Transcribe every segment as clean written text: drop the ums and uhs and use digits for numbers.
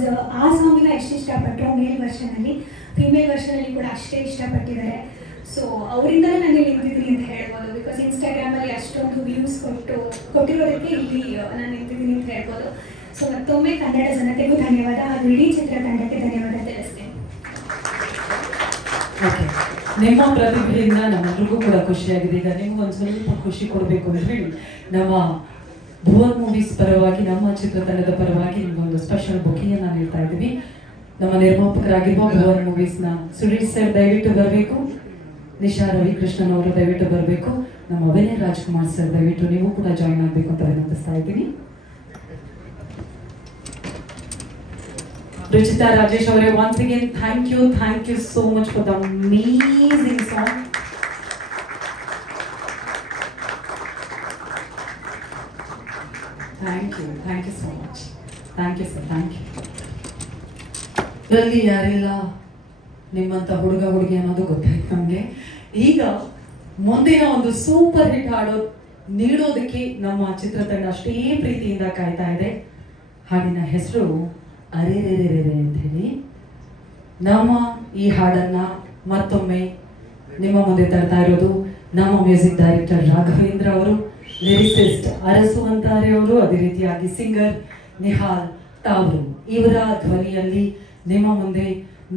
Because ಆ ಸಾಂಗಿನ ಎಷ್ಟು ಇಷ್ಟಪಟ್ಟರು ಮೇಲ್ ವರ್ಷನಲ್ಲಿ, female ವರ್ಷನಲ್ಲಿ ಕೂಡ ಅಷ್ಟೇ ಇಷ್ಟಪಟ್ಟಿದ್ದಾರೆ. ಸೊ ಅವರಿಂದಲೇ ನಾನು ಇಲ್ಲಿ ನಿಂತಿದ್ದೀನಿ ಅಂತ ಹೇಳ್ಬೋದು. ಬಿಕಾಸ್ ಇನ್ಸ್ಟಾಗ್ರಾಮಲ್ಲಿ ಅಷ್ಟೊಂದು ವ್ಯೂಸ್ ಕೊಟ್ಟಿರೋದಕ್ಕೆ ಇಲ್ಲಿ ನಾನು ನಿಂತಿದ್ದೀನಿ ಅಂತ ಹೇಳ್ಬೋದು. ಸೊ ಮತ್ತೊಮ್ಮೆ ಕನ್ನಡ ಜನತೆಗೂ ಧನ್ಯವಾದ, ಹಾಗೂ ಇಡೀ ಚಿತ್ರತಂಡಕ್ಕೆ ಧನ್ಯವಾದ ತಿಳಿಸ್ತೇನೆ. ಓಕೆ, ನಿಮ್ಮ ಪ್ರತಿಭೆಯಿಂದ ನಮ್ಮೆಲ್ರಿಗೂ ಕೂಡ ಖುಷಿಯಾಗಿದೆ. ಈಗ ನಿಮ್ಗೊಂದು ಸ್ವಲ್ಪ ಖುಷಿ ಕೊಡಬೇಕು ಅಂತ ಹೇಳಿ ನಮ್ಮ ಭುವನ್ ಮೂವೀಸ್ ಪರವಾಗಿ, ನಮ್ಮ ಚಿತ್ರತಂಡದ ಪರವಾಗಿ ನಿಮ್ಗೊಂದು ಸ್ಪೆಷಲ್ ಬುಕಿಂಗ್ ನೀಡ್ತಾ ಇದ್ದೀವಿ. ನಮ್ಮ ನಿರ್ಮಾಪಕರಾಗಿರುವ ಭುವನ್ ಮೂವೀಸ್ನ ಸುರೇಶ್ ಸರ್ ದಯವಿಟ್ಟು ಬರಬೇಕು, ನಿಶಾ ರವಿಕೃಷ್ಣನ್ ಅವರು ದಯವಿಟ್ಟು ಬರಬೇಕು, ನಮ್ಮ ವಿನಯ್ ರಾಜ್ಕುಮಾರ್ ಸರ್ ದಯವಿಟ್ಟು ನೀವು ಕೂಡ ಜಾಯಿನ್ ಆಗಬೇಕು ಅಂತ ವಿನಂತಿಸ್ತಾ ಇದ್ದೀನಿ. Ruchita Rajesh avare, once again thank you so much for the amazing song. Thank you so much. Thank you sir, thank you. ಇದರಲ್ಲಿ ಯಾರೆಲ್ಲ ನಿಮ್ಮಂತ ಹುಡುಗ ಹುಡುಗಿ ಅನ್ನೋದು ಗೊತ್ತಾಯ್ತು ನಮಗೆ. ಈಗ ಮುಂದಿನ ಒಂದು ಸೂಪರ್ ಹಿಟ್ ಹಾಡು ನೀಡೋದಕ್ಕೆ ನಮ್ಮ ಚಿತ್ರತಂಡ ಅಷ್ಟೇ ಪ್ರೀತಿಯಿಂದ ಕಾಯ್ತಾ ಇದೆ. ಹಾಡಿನ ಹೆಸರು ಅರೆರೆರೆರೆ ಅಂತ ಹೇಳಿ. ನಮ್ಮ ಈ ಹಾಡನ್ನ ಮತ್ತೊಮ್ಮೆ ನಿಮ್ಮ ಮುಂದೆ ತರ್ತಾ ಇರೋದು ನಮ್ಮ ಮ್ಯೂಸಿಕ್ ಡೈರೆಕ್ಟರ್ ರಾಘವೇಂದ್ರ ಅವರು, ಲಿರಿಸಿಸ್ಟ್ ಅರಸು ಅಂತಾರೆ ಅವರು, ಅದೇ ರೀತಿಯಾಗಿ ಸಿಂಗರ್ ನಿಹಾಲ್ ತಾವ್ರು. ಇವರ ಧ್ವನಿಯಲ್ಲಿ ನಿಮ್ಮ ಮುಂದೆ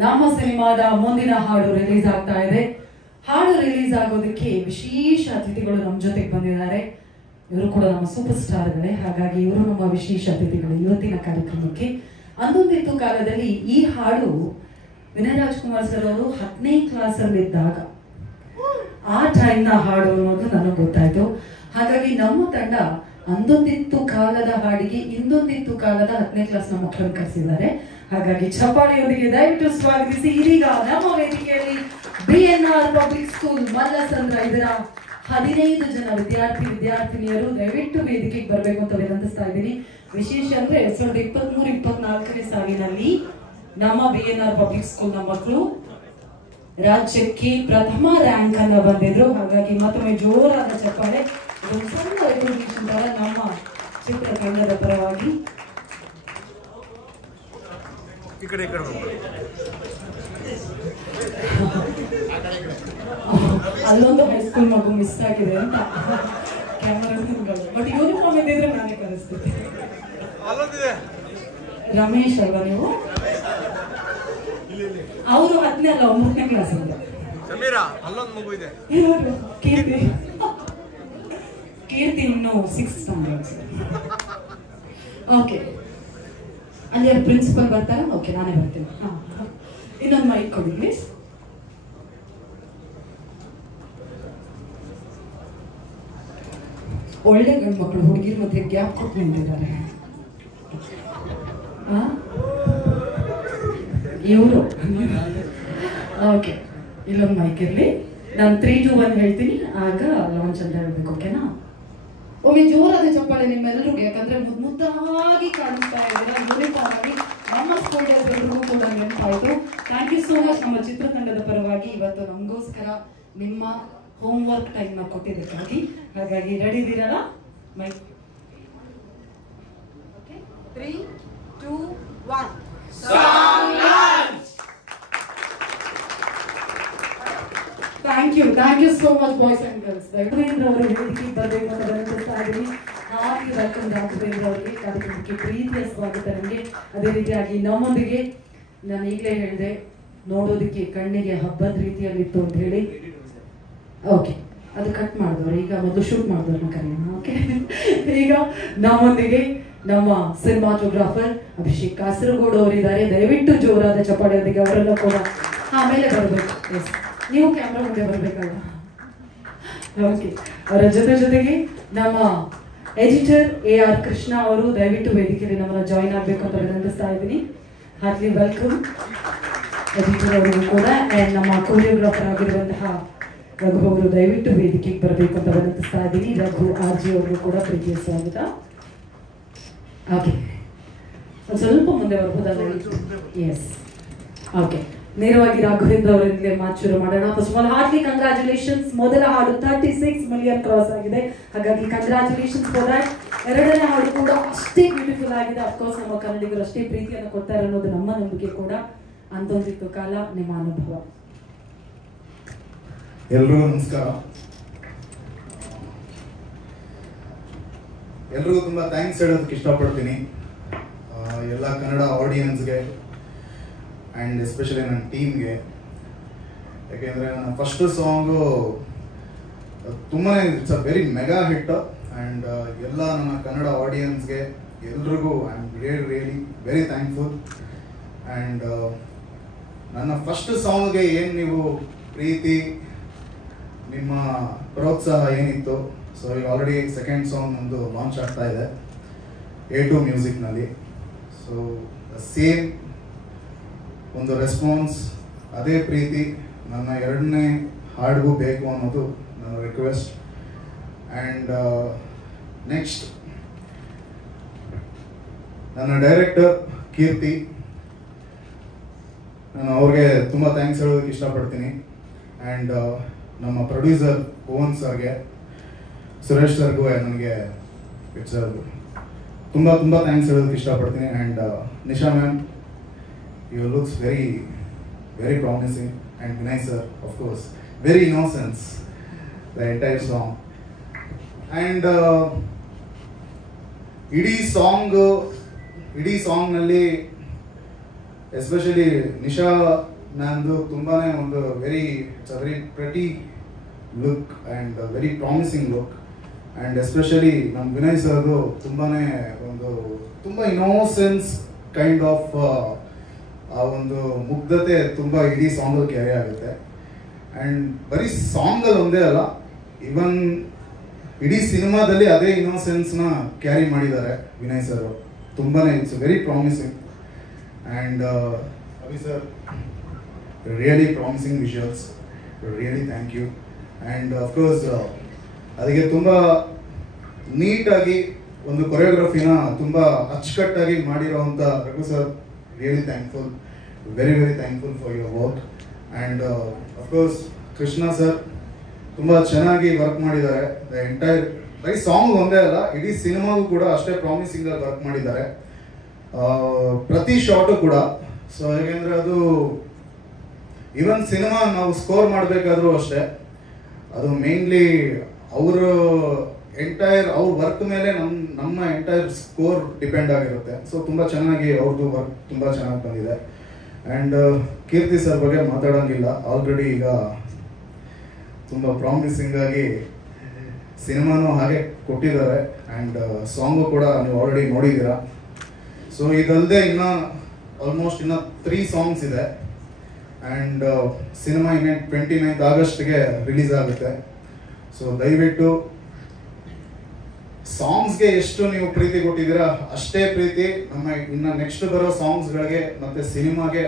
ನಮ್ಮ ಸಿನಿಮಾದ ಮುಂದಿನ ಹಾಡು ರಿಲೀಸ್ ಆಗ್ತಾ ಇದೆ. ಹಾಡು ರಿಲೀಸ್ ಆಗೋದಕ್ಕೆ ವಿಶೇಷ ಅತಿಥಿಗಳು ನಮ್ಮ ಜೊತೆಗೆ ಬಂದಿದ್ದಾರೆ. ಇವರು ಕೂಡ ನಮ್ಮ ಸೂಪರ್ ಸ್ಟಾರ್ಗಳೇ, ಹಾಗಾಗಿ ಇವರು ನಮ್ಮ ವಿಶೇಷ ಅತಿಥಿಗಳು ಇವತ್ತಿನ ಕಾರ್ಯಕ್ರಮಕ್ಕೆ. ಅಂದೊಂದಿತ್ತು ಕಾಲದಲ್ಲಿ ಈ ಹಾಡು ವಿನಯ್ ರಾಜ್ಕುಮಾರ್ ಸರ್ ಅವರು 10ನೇ ಕ್ಲಾಸಲ್ಲಿದ್ದಾಗ ಆ ಟೈಮ್ನ ಹಾಡು ಅನ್ನೋದು ನನಗೆ ಗೊತ್ತಾಯ್ತು. ಹಾಗಾಗಿ ನಮ್ಮ ತಂಡ ಅಂದೊಂದಿತ್ತು ಕಾಲದ ಹಾಡಿಗೆ ಇಂದೊಂದಿತ್ತು ಕಾಲದ 10ನೇ ಕ್ಲಾಸ್ನ ಮಕ್ಕಳನ್ನು ಕರೆಸಿದ್ದಾರೆ. ಹಾಗಾಗಿ ಚಪ್ಪಾಳೆಯೊಂದಿಗೆ ದಯವಿಟ್ಟು ಸ್ವಾಗತಿಸಿ. ಇದೀಗ ನಮ್ಮ ವೇದಿಕೆಯಲ್ಲಿ BNR ಪಬ್ಲಿಕ್ ಸ್ಕೂಲ್ ಮಲ್ಲಸಂದ್ರ ಇದರ 15 ಜನ ವಿದ್ಯಾರ್ಥಿನಿಯರು ದಯವಿಟ್ಟು ವೇದಿಕೆಗೆ ಬರಬೇಕು ಅಂತ ವಿನಂತಿಸ್ತಾ ಇದ್ದೀನಿ. ವಿಶೇಷ ಅಂದ್ರೆ 2023-24ನೇ ಸಾಲಿನಲ್ಲಿ ನಮ್ಮ BNR ಪಬ್ಲಿಕ್ ಸ್ಕೂಲ್ನ ಮಕ್ಕಳು ರಾಜ್ಯಕ್ಕೆ ಪ್ರಥಮ ರ್ಯಾಂಕ್ ಅನ್ನ ಬಂದಿದ್ರು. ಹಾಗಾಗಿ ಮತ್ತೊಮ್ಮೆ ಜೋರಾದ ಚಪ್ಪಾಳೆ. ಇದೊಂದು ಸಣ್ಣ ರೆಕಗ್ನಿಷನ್ ತರ ನಮ್ಮ ಚಿತ್ರತಂಡದ ಪರವಾಗಿ. ಅಲ್ಲೊಂದು ಹೈಸ್ಕೂಲ್ ಮಗು ಮಿಸ್ ಆಗಿದೆ ಅಂತ ಕ್ಯಾಮರಾ, ಬಟ್ ಯೂನಿಫಾರ್ಮ್ ಇದ್ದಿದ್ರೆ ನಾನೇ ಕಳಿಸ್ತಿದ್ದೆ. ರಮೇಶ್ ಅಲ್ವಾ ನೀವು? ಅವರು 10ನೇ ಅಲ್ಲ 9ನೇ ಕ್ಲಾಸ್ ಅಂತ. ಕೀರ್ತಿ ಇನ್ನು 6th ಸ್ಟ್ಯಾಂಡರ್ಡ್. ಓಕೆ, ಅಲ್ಲಿ ಪ್ರಿನ್ಸಿಪಲ್ ಬರ್ತಾರಾ? ಓಕೆ, ನಾನೇ ಬರ್ತೀನಿ. ಇನ್ನೊಂದು ಮೈಕ್ ಕೊಡಿ ಪ್ಲೀಸ್. ಒಳ್ಳೆ ಗಂಡು ಮಕ್ಕಳು ಹುಡುಗಿರ ಮಧ್ಯೆ ಗ್ಯಾಪ್ ಕೊಟ್ಟು ನಿಂತಿದ್ದಾರೆ. ಇವರು ಓಕೆ, ಇಲ್ಲೊಂದು ಮೈಕ್ ಇರಲಿ. ನಾನು 3, 2, 1 ಹೇಳ್ತೀನಿ, ಆಗ ಲಾಂಚ್ ಅಂತ ಹೇಳ್ಬೇಕು. ಓಕೆನಾ? ಒಮ್ಮೆ ಜೋರಾದ ಚಪ್ಪಾಳೆ ನಿಮ್ಮೆಲ್ಲರಿಗೂ, ಯಾಕಂದ್ರೆ ಮುದ್ದಾಗಿ ಕಾಣಿಸ್ತಾ ಇದ್ದೀರಾ ಯೂನಿಫಾರ್ಮ್ ಆಗಿ. ನಮ್ಮ ಸ್ಕೂಲ್ ಡೇಸ್ ಎಲ್ರಿಗೂ ಕೂಡ ನೆನಪಾಯಿತು. ಥ್ಯಾಂಕ್ ಯು ಸೋ ಮಚ್ ನಮ್ಮ ಚಿತ್ರತಂಡದ ಪರವಾಗಿ ಇವತ್ತು ನಮಗೋಸ್ಕರ ನಿಮ್ಮ ಹೋಮ್ ವರ್ಕ್ ಟೈಮ್ ನ ಕೊಟ್ಟಿದ್ದಕ್ಕಾಗಿ. ಹಾಗಾಗಿ ರೆಡಿ ಇದ್ದೀರಲ್ಲ? Mic 3, 2, 1. Thank you so much boys and girls. Raghavendra ಅವರು ವೇದಿಕೆಗೆ ಬರಬೇಕು ಅಂತ ವಿನಂತಿಸ್ತಾ ಇದ್ದೀನಿ. ಹಾಗೆ ವೆಲ್ಕಮ್ ರಾಘವೇಂದ್ರ ಅವರಿಗೆ ಕಾರ್ಯಕ್ರಮಕ್ಕೆ ಪ್ರೀತಿಯ ಸ್ವಾಗತ. ನನಗೆ ಅದೇ ರೀತಿಯಾಗಿ ನಮ್ಮೊಂದಿಗೆ ನಾನು ಈಗಲೇ ಹೇಳಿದೆ, ನೋಡೋದಕ್ಕೆ ಕಣ್ಣಿಗೆ ಹಬ್ಬದ ರೀತಿಯಲ್ಲಿತ್ತು ಅಂತ ಹೇಳಿ. ಓಕೆ, ಅದು ಕಟ್ ಮಾಡಿದವ್ರು, ಈಗ ಮೊದಲು ಶೂಟ್ ಮಾಡಿದವ್ರನ್ನ ಕರೆಯೋಣ. ಓಕೆ, ಈಗ ನಮ್ಮೊಂದಿಗೆ ನಮ್ಮ ಸಿನಿಮಾಟೋಗ್ರಾಫರ್ ಅಭಿಷೇಕ್ ಕಾಸರಗೋಡು ಅವರಿದ್ದಾರೆ. ದಯವಿಟ್ಟು ಜೋರಾದ ಚಪ್ಪಾಳೆಯೊಂದಿಗೆ ಅವರೆಲ್ಲ ಕೂಡ ಆಮೇಲೆ ಬರಬೇಕು. ಎಸ್, ನೀವು ಕ್ಯಾಮ್ರಾ ಮುಂದೆ ಬರಬೇಕಲ್ಲ. ಓಕೆ, ಅವರ ಜೊತೆಗೆ ನಮ್ಮ ಎಡಿಟರ್ AR ಕೃಷ್ಣ ಅವರು ದಯವಿಟ್ಟು ವೇದಿಕೆಯಲ್ಲಿ ನಮ್ಮನ್ನ ಜಾಯಿನ್ ಆಗಬೇಕು ಅಂತ ವಿನಂತಿಸ್ತಾ ಇದ್ದೀನಿ. ಹಾರ್ಟ್ಲಿ ವೆಲ್ಕಮ್ ಎಡಿಟರ್ ಅವರಿಗೂ ಕೂಡ. ಆ್ಯಂಡ್ ನಮ್ಮ ಕೊರಿಯೋಗ್ರಾಫರ್ ಆಗಿರುವಂತಹ ರಘು ಅವರು ದಯವಿಟ್ಟು ವೇದಿಕೆಗೆ ಬರಬೇಕು ಅಂತ ವಿನಂತಿಸ್ತಾ ಇದ್ದೀನಿ. ರಘು RJ ಅವ್ರಿಗೂ ಕೂಡ ಪ್ರೀತಿಯ ಸ್ವಾಗತ. ಓಕೆ, ಒಂದು ಸ್ವಲ್ಪ ಮುಂದೆ ಬರ್ಬೋದಲ್ಲ? S, okay. ನೇರವಾಗಿ ರಾಘವೇಂದ್ರ ಅವರಿಂದಲೇ ಮಾತು ಶುರು ಮಾಡೋಣ. First of all heartly congratulations. ಮೊದಲ ಹಾಡು 36 ಮಿಲಿಯನ್ ಕ್ರಾಸ್ ಆಗಿದೆ, ಹಾಗಾಗಿ ಕಂಗ್ರಾಚುಲೇಷನ್ಸ್ ಫಾರ್ ದಟ್. ಎರಡನೇ ಹಾಡು ಕೂಡ ಅಷ್ಟೇ ಬ್ಯೂಟಿಫುಲ್ ಆಗಿದೆ. ಅಫ್ಕೋರ್ಸ್ ನಮ್ಮ ಕನ್ನಡಿಗರು ಅಷ್ಟೇ ಪ್ರೀತಿಯನ್ನು ಕೊಡ್ತಾರೆ ಅನ್ನೋದು ನಮ್ಮ ನಂಬಿಕೆ ಕೂಡ. ಅಂತೊಂದಿತ್ತು ಕಾಲ, ನಿಮ್ಮ ಅನುಭವ. ಎಲ್ರಿಗೂ ನಮಸ್ಕಾರ. ಎಲ್ರಿಗೂ ತುಂಬ ಥ್ಯಾಂಕ್ಸ್ ಹೇಳೋದಕ್ಕೆ ಇಷ್ಟಪಡ್ತೀನಿ, ಎಲ್ಲ ಕನ್ನಡ ಆಡಿಯನ್ಸ್ಗೆ ಆ್ಯಂಡ್ ಎಸ್ಪೆಷಲಿ ನನ್ನ ಟೀಮ್ಗೆ. ಯಾಕೆಂದರೆ ನನ್ನ ಫಸ್ಟ್ ಸಾಂಗು ತುಂಬಾ it's a very mega hit and ಎಲ್ಲ ನನ್ನ ಕನ್ನಡ ಆಡಿಯನ್ಸ್ಗೆ ಎಲ್ರಿಗೂ I am really very thankful. And ನನ್ನ ಫಸ್ಟ್ ಸಾಂಗ್ಗೆ ಏನು ನೀವು ಪ್ರೀತಿ, ನಿಮ್ಮ ಪ್ರೋತ್ಸಾಹ ಏನಿತ್ತು, ಸೊ ಈಗ ಆಲ್ರೆಡಿ ಸೆಕೆಂಡ್ ಸಾಂಗ್ ನಮ್ಮದು ಲಾಂಚ್ ಆಗ್ತಾ ಇದೆ A2 ಮ್ಯೂಸಿಕ್ನಲ್ಲಿ. ಸೊ ಸೇಮ್ ಒಂದು ರೆಸ್ಪಾನ್ಸ್, ಅದೇ ಪ್ರೀತಿ ನನ್ನ ಎರಡನೇ ಹಾಡಿಗೂ ಬೇಕು ಅನ್ನೋದು ನನ್ನ ರಿಕ್ವೆಸ್ಟ್. ಆ್ಯಂಡ್ ನೆಕ್ಸ್ಟ್ ನನ್ನ ಡೈರೆಕ್ಟರ್ ಕೀರ್ತಿ, ನಾನು ಅವ್ರಿಗೆ ತುಂಬ ಥ್ಯಾಂಕ್ಸ್ ಹೇಳೋದಕ್ಕೆ ಇಷ್ಟಪಡ್ತೀನಿ. ಆ್ಯಂಡ್ ನಮ್ಮ ಪ್ರೊಡ್ಯೂಸರ್ ಭುವನ್ ಸರ್ಗೆ, ಸುರೇಶ್ ಸರ್ಗೂ ನನಗೆ ತುಂಬ ಥ್ಯಾಂಕ್ಸ್ ಹೇಳೋದಕ್ಕೆ ಇಷ್ಟಪಡ್ತೀನಿ. And Nisha ma'am, your looks very promising, and Vinay sir, of course, very innocence, the entire song. And ಇಡೀ ಸಾಂಗ್ ನಲ್ಲಿ ಎಸ್ಪೆಷಲಿ ನಿಶಾ ಮ್ಯಾಮ್ದು ತುಂಬಾನೇ ಒಂದು very pretty look and very promising look. And especially ನಮ್ಮ ವಿನಯ್ ಸರ್ದು ತುಂಬಾನೇ ಒಂದು ತುಂಬ ಇನ್ನೋಸೆನ್ಸ್ ಕೈಂಡ್ ಆಫ್ ಆ ಒಂದು ಮುಗ್ಧತೆ ತುಂಬ ಇಡೀ ಸಾಂಗಲ್ಲಿ ಕ್ಯಾರಿ ಆಗುತ್ತೆ. ಆ್ಯಂಡ್ ಬರೀ ಸಾಂಗಲ್ಲಿ ಒಂದೇ ಅಲ್ಲ, ಇವನ್ ಇಡೀ ಸಿನಿಮಾದಲ್ಲಿ ಅದೇ ಇನ್ನೋಸೆನ್ಸ್ನ ಕ್ಯಾರಿ ಮಾಡಿದ್ದಾರೆ ವಿನಯ್ ಸರ್. ತುಂಬಾ it's very promising. And Abhi sir, really promising visuals, really thank you. And of course ಅದಕ್ಕೆ ತುಂಬ ನೀಟಾಗಿ ಒಂದು ಕೊರಿಯೋಗ್ರಫಿನ ತುಂಬ ಅಚ್ಚುಕಟ್ಟಾಗಿ ಮಾಡಿರೋವಂಥ Raghu sir, really thankful, very thankful for your work. And of course Krishna sir ತುಂಬ ಚೆನ್ನಾಗಿ ವರ್ಕ್ ಮಾಡಿದ್ದಾರೆ. ದ ಎಂಟೈರ್ ಬರೀ ಸಾಂಗ್ ಒಂದೇ ಅಲ್ಲ, ಇಡೀ ಸಿನಿಮಾಗೂ ಕೂಡ ಅಷ್ಟೇ ಪ್ರಾಮಿಸಿಂಗ್ ಆಗಿ ವರ್ಕ್ ಮಾಡಿದ್ದಾರೆ, ಪ್ರತಿ ಶಾಟು ಕೂಡ. ಸೊ ಹೇಗೆಂದರೆ ಅದು ಈವನ್ ಸಿನಿಮಾ ನಾವು ಸ್ಕೋರ್ ಮಾಡಬೇಕಾದ್ರೂ ಅಷ್ಟೇ, ಅದು ಮೇನ್ಲಿ ಅವ್ರ ವರ್ಕ್ ಮೇಲೆ ನಮ್ಮ ಎಂಟೈರ್ ಸ್ಕೋರ್ ಡಿಪೆಂಡ್ ಆಗಿರುತ್ತೆ. ಸೊ ತುಂಬ ಚೆನ್ನಾಗಿ ಅವ್ರದ್ದು ವರ್ಕ್ ತುಂಬ ಚೆನ್ನಾಗಿ ಬಂದಿದೆ. ಆ್ಯಂಡ್ ಕೀರ್ತಿ ಸರ್ ಬಗ್ಗೆ ಮಾತಾಡೋಂಗಿಲ್ಲ, ಆಲ್ರೆಡಿ ಈಗ ತುಂಬ ಪ್ರಾಮಿಸಿಂಗ್ ಆಗಿ ಸಿನಿಮಾನು ಹಾಗೆ ಕೊಟ್ಟಿದ್ದಾರೆ. ಆ್ಯಂಡ್ ಸಾಂಗು ಕೂಡ ನೀವು ಆಲ್ರೆಡಿ ನೋಡಿದ್ದೀರಾ. ಸೊ ಇದಲ್ಲದೆ ಆಲ್ಮೋಸ್ಟ್ 3 ಸಾಂಗ್ಸ್ ಇದೆ. ಆ್ಯಂಡ್ ಸಿನಿಮಾ 29th ಆಗಸ್ಟ್ಗೆ ರಿಲೀಸ್ ಆಗುತ್ತೆ. ಸೊ ದಯವಿಟ್ಟು ಸಾಂಗ್ಸ್ಗೆ ಎಷ್ಟು ನೀವು ಪ್ರೀತಿ ಕೊಟ್ಟಿದ್ದೀರಾ ಅಷ್ಟೇ ಪ್ರೀತಿ ಇನ್ನು ನೆಕ್ಸ್ಟ್ ಬರೋ ಸಾಂಗ್ಸ್ಗಳಿಗೆ ಮತ್ತು ಸಿನಿಮಾಗೆ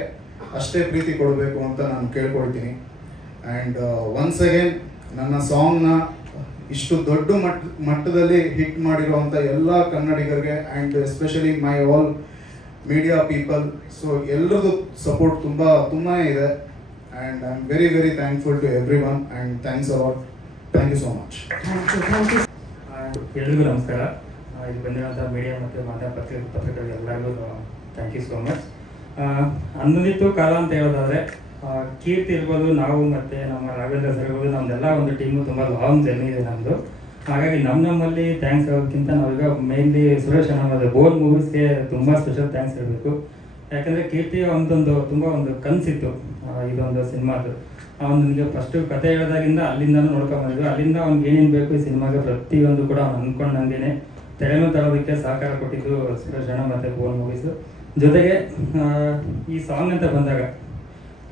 ಅಷ್ಟೇ ಪ್ರೀತಿ ಕೊಡಬೇಕು ಅಂತ ನಾನು ಕೇಳ್ಕೊಳ್ತೀನಿ. ಆ್ಯಂಡ್ ಒನ್ಸ್ ಅಗೇನ್ ನನ್ನ ಸಾಂಗ್ನ ಇಷ್ಟು ದೊಡ್ಡ ಮಟ್ಟದಲ್ಲಿ ಹಿಟ್ ಮಾಡಿರುವಂಥ ಎಲ್ಲ ಕನ್ನಡಿಗರಿಗೆ and especially my all media people, so ಎಲ್ಲರದ್ದು ಸಪೋರ್ಟ್ ತುಂಬಾ ಇದೆ. And I am very thankful to everyone and thanks a lot. Thank you so much. ಎಲ್ರಿಗೂ ನಮಸ್ಕಾರ. ಇಲ್ಲಿ ಬಂದಿರೋಂಥ ಮೀಡಿಯಾ ಮತ್ತು ಪತ್ರಿಕೆಗಳಿಗೆ ಎಲ್ಲರಿಗೂ ಥ್ಯಾಂಕ್ ಯು ಸೋ ಮಚ್. ಅಂದಿತ್ತು ಕಾಲ ಅಂತ ಹೇಳೋದಾದರೆ ಕೀರ್ತಿ ಇರ್ಬೋದು, ನಾವು ಮತ್ತು ನಮ್ಮ ರಾಘವೇಂದ್ರ ಸರ್ ಇರ್ಬೋದು, ನಮ್ಮದೆಲ್ಲ ಒಂದು ಟೀಮು ತುಂಬ ಲಾಂಗ್ ಜರ್ನಿ ಇದೆ ನಮ್ಮದು. ಹಾಗಾಗಿ ನಮ್ಮಲ್ಲಿ ಥ್ಯಾಂಕ್ಸ್ ಹೇಳೋದಕ್ಕಿಂತ ನಾವೀಗ ಮೇನ್ಲಿ ಸುರೇಶ್ ಅನ್ನೋದು ಬೋನ್ ಮೂವೀಸ್ಗೆ ತುಂಬ ಸ್ಪೆಷಲ್ ಥ್ಯಾಂಕ್ಸ್ ಹೇಳಬೇಕು. ಯಾಕಂದರೆ ಕೀರ್ತಿ ತುಂಬ ಒಂದು ಕನಸಿತ್ತು ಇದೊಂದು ಸಿನಿಮಾದು. ಅವನಿಗೆ ಫಸ್ಟು ಕತೆ ಹೇಳೋದಾಗಿಂದ ಅಲ್ಲಿಂದನೂ ನೋಡ್ಕೊಂಬಂದಿದ್ವಿ. ಅಲ್ಲಿಂದ ಅವ್ನಿಗೆ ಏನೇನು ಬೇಕು ಈ ಸಿನಿಮಾಗೆ ಪ್ರತಿಯೊಂದು ಕೂಡ ಅವ್ನು ಅಂದ್ಕೊಂಡಂಗೆ ತೆರೆನೂ ತರೋದಕ್ಕೆ ಸಹಕಾರ ಕೊಟ್ಟಿದ್ದು ಸುರೇಶ್ ಅಣ್ಣ ಮತ್ತು ಬೋನ್ ಮೂವೀಸು. ಜೊತೆಗೆ ಈ ಸಾಂಗ್ ಅಂತ ಬಂದಾಗ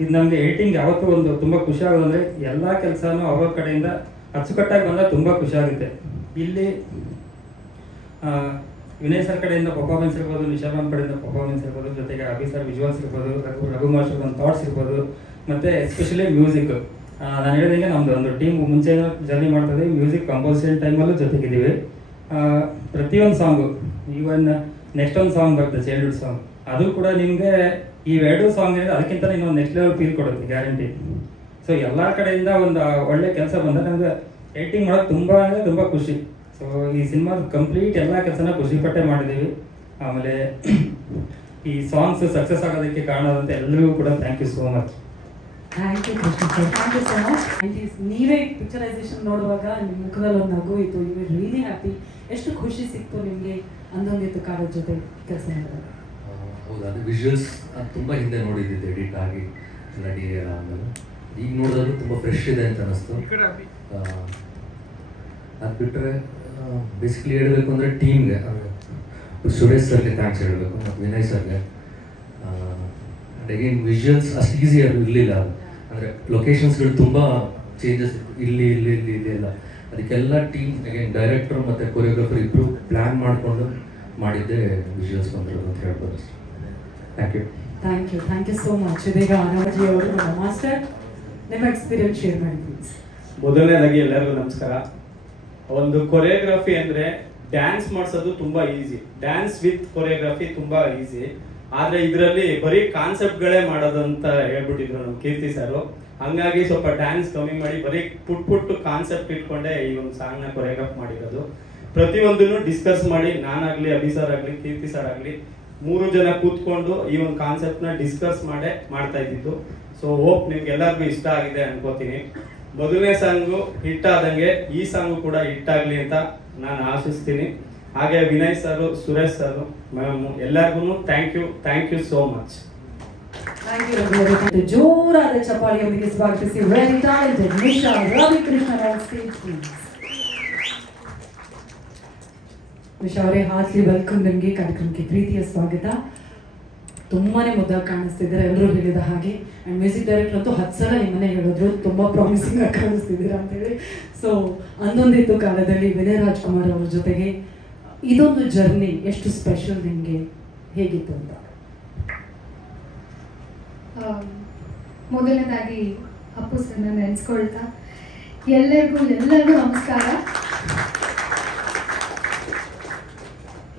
ಇದು ನಮಗೆ ಎಡಿಟಿಂಗ್ ಯಾವತ್ತೂ ಒಂದು ತುಂಬ ಖುಷಿ ಆಗೋದಂದರೆ ಎಲ್ಲ ಕೆಲಸನೂ ಅವ್ರ ಕಡೆಯಿಂದ ಅಚ್ಚುಕಟ್ಟಾಗಿ ಬಂದಾಗ ತುಂಬ ಖುಷಿ ಆಗುತ್ತೆ. ಇಲ್ಲಿ ವಿನಯ್ ಸರ್ ಕಡೆಯಿಂದ ಪರ್ಫಾರ್ಮೆನ್ಸ್ ಇರ್ಬೋದು, ನಿಶಾ ಮ್ಯಾಮ್ ಕಡೆಯಿಂದ ಪರ್ಫಾರ್ಮೆನ್ಸ್ ಇರ್ಬೋದು, ಜೊತೆಗೆ ಅಭಿ ಸರ್ ವಿಜುವಲ್ಸ್ ಇರ್ಬೋದು, ರಘು ಮಾಸ್ಟರ್ ಒಂದು ಥಾಟ್ಸ್ ಇರ್ಬೋದು, ಮತ್ತು ಎಸ್ಪೆಷಲಿ ಮ್ಯೂಸಿಕ್. ನಾನು ಹೇಳಿದಂಗೆ ನಮ್ಮದು ಒಂದು ಟೀಮ್ ಮುಂಚೆ ಜರ್ನಿ ಮಾಡ್ತಾಯಿದ್ದೀವಿ, ಮ್ಯೂಸಿಕ್ ಕಂಪೋಸಿಷನ್ ಟೈಮಲ್ಲೂ ಜೊತೆಗಿದ್ದೀವಿ. ಪ್ರತಿಯೊಂದು ಸಾಂಗು, ಈವನ್ ನೆಕ್ಸ್ಟ್ ಒಂದು ಸಾಂಗ್ ಬರ್ತದೆ ಚೈಲ್ಡ್ಹುಡ್ ಸಾಂಗ್, ಅದು ಕೂಡ ನಿಮಗೆ ಈ 2 ಸಾಂಗ್ ಇದೆ ಅದಕ್ಕಿಂತ ಇನ್ನೊಂದು ನೆಕ್ಸ್ಟ್ ಲೆವೆಲ್ ಫೀಲ್ ಕೊಡುತ್ತೆ ಗ್ಯಾರಂಟಿ. ಸೊ ಎಲ್ಲ ಕಡೆಯಿಂದ ಒಂದು ಒಳ್ಳೆ ಕೆಲಸ ಬಂದರೆ ನಮಗೆ ಎಡಿಟಿಂಗ್ ಮಾಡೋದು ತುಂಬ ಅಂದರೆ ತುಂಬ ಖುಷಿ. ಸೊ ಈ ಸಿನಿಮಾದ ಕಂಪ್ಲೀಟ್ ಎಲ್ಲ ಕೆಲಸನ ಖುಷಿಪಟ್ಟೆ ಮಾಡಿದ್ದೀವಿ. ಆಮೇಲೆ ಈ ಸಾಂಗ್ಸ್ ಸಕ್ಸಸ್ ಆಗೋದಕ್ಕೆ ಕಾರಣ ಆದಂಥ ಎಲ್ಲರಿಗೂ ಕೂಡ thank you so much. Thank you Krishna sir, thank you so much. ನೀವೇ ಪಿಕ್ಚರೈಸೇಷನ್ ನೋಡುವಾಗ ನಿಮ್ಮ ಮುಖದಲ್ಲಿ ಒಂದು ನಗು ಇತ್ತು, ಯು ಆರ್ ರಿಯಲಿ ಹ್ಯಾಪಿ. ಎಷ್ಟು ಖುಷಿ ಸಿಕ್ತು ನಿಮಗೆ ಅಂದೊಂದಿತ್ತು ಕಾಲದ ಜೊತೆ ಕೆಲಸ ಮಾಡಿದಾಗ? ಹೌದು, ಅದು ವಿಜುವಲ್ಸ್ ತುಂಬ ಹಿಂದೆ ನೋಡಿದ್ದಿದ್ದು ಎಡಿಟ್ ಆಗಿ ರೆಡಿ ಆಮೇಲೆ ಈಗ ನೋಡಿದ್ರು ತುಂಬ ಫ್ರೆಶ್ ಇದೆ ಅಂತ ಅನ್ನಿಸ್ತು. ಅದು ಬಿಟ್ಟರೆ ಬೇಸಿಕಲಿ ಹೇಳಬೇಕು ಅಂದರೆ ಟೀಮ್ಗೆ, ಸುರೇಶ್ ಸರ್ಗೆ ಥ್ಯಾಂಕ್ಸ್ ಹೇಳಬೇಕು ಮತ್ತು ವಿನಯ್ ಸರ್ಗೆ. ಆ್ಯಂಡ್ ಅಗೇನ್ ವಿಜುವಲ್ಸ್ ಅಷ್ಟು ಈಸಿ ಇರಲಿಲ್ಲ. ಅಂದರೆ ಲೊಕೇಶನ್ಸ್ಗಳು ತುಂಬ ಚೇಂಜಸ್ ಇತ್ತು, ಇಲ್ಲಿ ಎಲ್ಲ. ಅದಕ್ಕೆಲ್ಲ ಟೀಮ್ ಅಗೇನ್ ಡೈರೆಕ್ಟರ್ ಮತ್ತು ಕೊರಿಯೋಗ್ರಾಫರ್ ಇಬ್ಬರು ಪ್ಲ್ಯಾನ್ ಮಾಡಿಕೊಂಡು ಮಾಡಿದ್ದೆ ವಿಜುವಲ್ಸ್ ಬಂದಿರೋದು ಅಂತ ಹೇಳ್ಬೋದು. Thank you. Thank you so much. ಇದೀಗ ಅನಾಜಿ ಅವರು ನಮ್ಮ ಮಾಸ್ಟರ್ ನಿಮ್ಮ ಎಕ್ಸ್ಪೀರಿಯನ್ಸ್ ಶೇರ್ ಮಾಡಿದ್ವಿ. ಮೊದಲನೇದಾಗಿ ಎಲ್ಲರಿಗೂ ನಮಸ್ಕಾರ. ಒಂದು ಕೊರಿಯೋಗ್ರಫಿ ಅಂದರೆ ಡ್ಯಾನ್ಸ್ ಮಾಡಿಸೋದು ತುಂಬ ಈಸಿ, ಡ್ಯಾನ್ಸ್ ವಿತ್ ಕೊರಿಯೋಗ್ರಫಿ ತುಂಬ ಈಸಿ. ಆದರೆ ಇದರಲ್ಲಿ ಬರೀ ಕಾನ್ಸೆಪ್ಟ್ಗಳೇ ಮಾಡೋದು ಅಂತ ಹೇಳ್ಬಿಟ್ಟಿದ್ರು ನಮ್ಮ ಕೀರ್ತಿ ಸರ್. ಹಂಗಾಗಿ ಸ್ವಲ್ಪ ಡ್ಯಾನ್ಸ್ ಕಮ್ಮಿ ಮಾಡಿ ಬರೀ ಪುಟ್ಟು ಕಾನ್ಸೆಪ್ಟ್ ಇಟ್ಕೊಂಡೆ ಈ ಒಂದು ಸಾಂಗ್ನ ಕೊರಿಯೋಗ್ರಾಫ್ ಮಾಡಿರೋದು. ಪ್ರತಿಯೊಂದನ್ನು ಡಿಸ್ಕಸ್ ಮಾಡಿ ನಾನಾಗಲಿ, ಅಭಿ ಸರ್ ಆಗಲಿ, ಕೀರ್ತಿ ಸರ್ ಆಗಲಿ 3 ಜನ ಕೂತ್ಕೊಂಡು ಈ ಒಂದು ಕಾನ್ಸೆಪ್ಟ್ನ ಡಿಸ್ಕಸ್ ಮಾಡೇ ಮಾಡ್ತಾ ಇದ್ದಿದ್ದು. ಸೊ ಹೋಪ್ ನಿಮ್ಗೆಲ್ಲರಿಗೂ ಇಷ್ಟ ಆಗಿದೆ ಅನ್ಕೋತೀನಿ. ಮೊದಲನೇ ಸಾಂಗು ಹಿಟ್ ಆದಂಗೆ ಈ ಸಾಂಗು ಕೂಡ ಹಿಟ್ ಆಗಲಿ ಅಂತ ನಾನು ಆಶಿಸ್ತೀನಿ. ಹಾಗೆ Vinay sir, Suresh sir, ma'am ಎಲ್ಲರಿಗೂ ಥ್ಯಾಂಕ್ ಯು ಸೋ ಮಚ್. ಜೋರಾದ ಚಪ್ಪಾಳೆಯೊಂದಿಗೆ ಸ್ವಾಗತಿಸಿ very talented Nisha Ravikrishna on stage please. Nisha ಅವರೇ, ಹಾರ್ಟ್ಲಿ ವೆಲ್ಕಮ್ ನಿಮಗೆ ಕಾರ್ಯಕ್ರಮಕ್ಕೆ, ಪ್ರೀತಿಯ ಸ್ವಾಗತ. ತುಂಬಾನೇ ಮುದ್ದಾಗಿ ಕಾಣಿಸ್ತಿದ್ದಾರೆ ಎಲ್ಲರೂ ಹೇಳಿದ ಹಾಗೆ. ಆ್ಯಂಡ್ ಮ್ಯೂಸಿಕ್ ಡೈರೆಕ್ಟರ್ ಅಂತೂ 10 ಸಲ ನಿಮ್ಮನೆ ಹೇಳಿದ್ರು ತುಂಬ ಪ್ರಾಮಿಸಿಂಗ್ ಆಗಿ ಕಾಣಿಸ್ತಿದ್ದೀರಾ ಅಂತೇಳಿ. ಸೊ ಅಂದೊಂದಿತ್ತು ಕಾಲದಲ್ಲಿ ವಿನಯ್ ರಾಜ್ಕುಮಾರ್ ಅವ್ರ ಜೊತೆಗೆ ಇದೊಂದು ಜರ್ನಿ ಎಷ್ಟು ಸ್ಪೆಷಲ್ ನಿಮಗೆ, ಹೇಗಿತ್ತು ಅಂತ? ಮೊದಲನೇದಾಗಿ ಅಪ್ಪು ಸರ್ನ ನೆನೆಸ್ಕೊಳ್ತಾ ಎಲ್ಲರಿಗೂ ನಮಸ್ಕಾರ.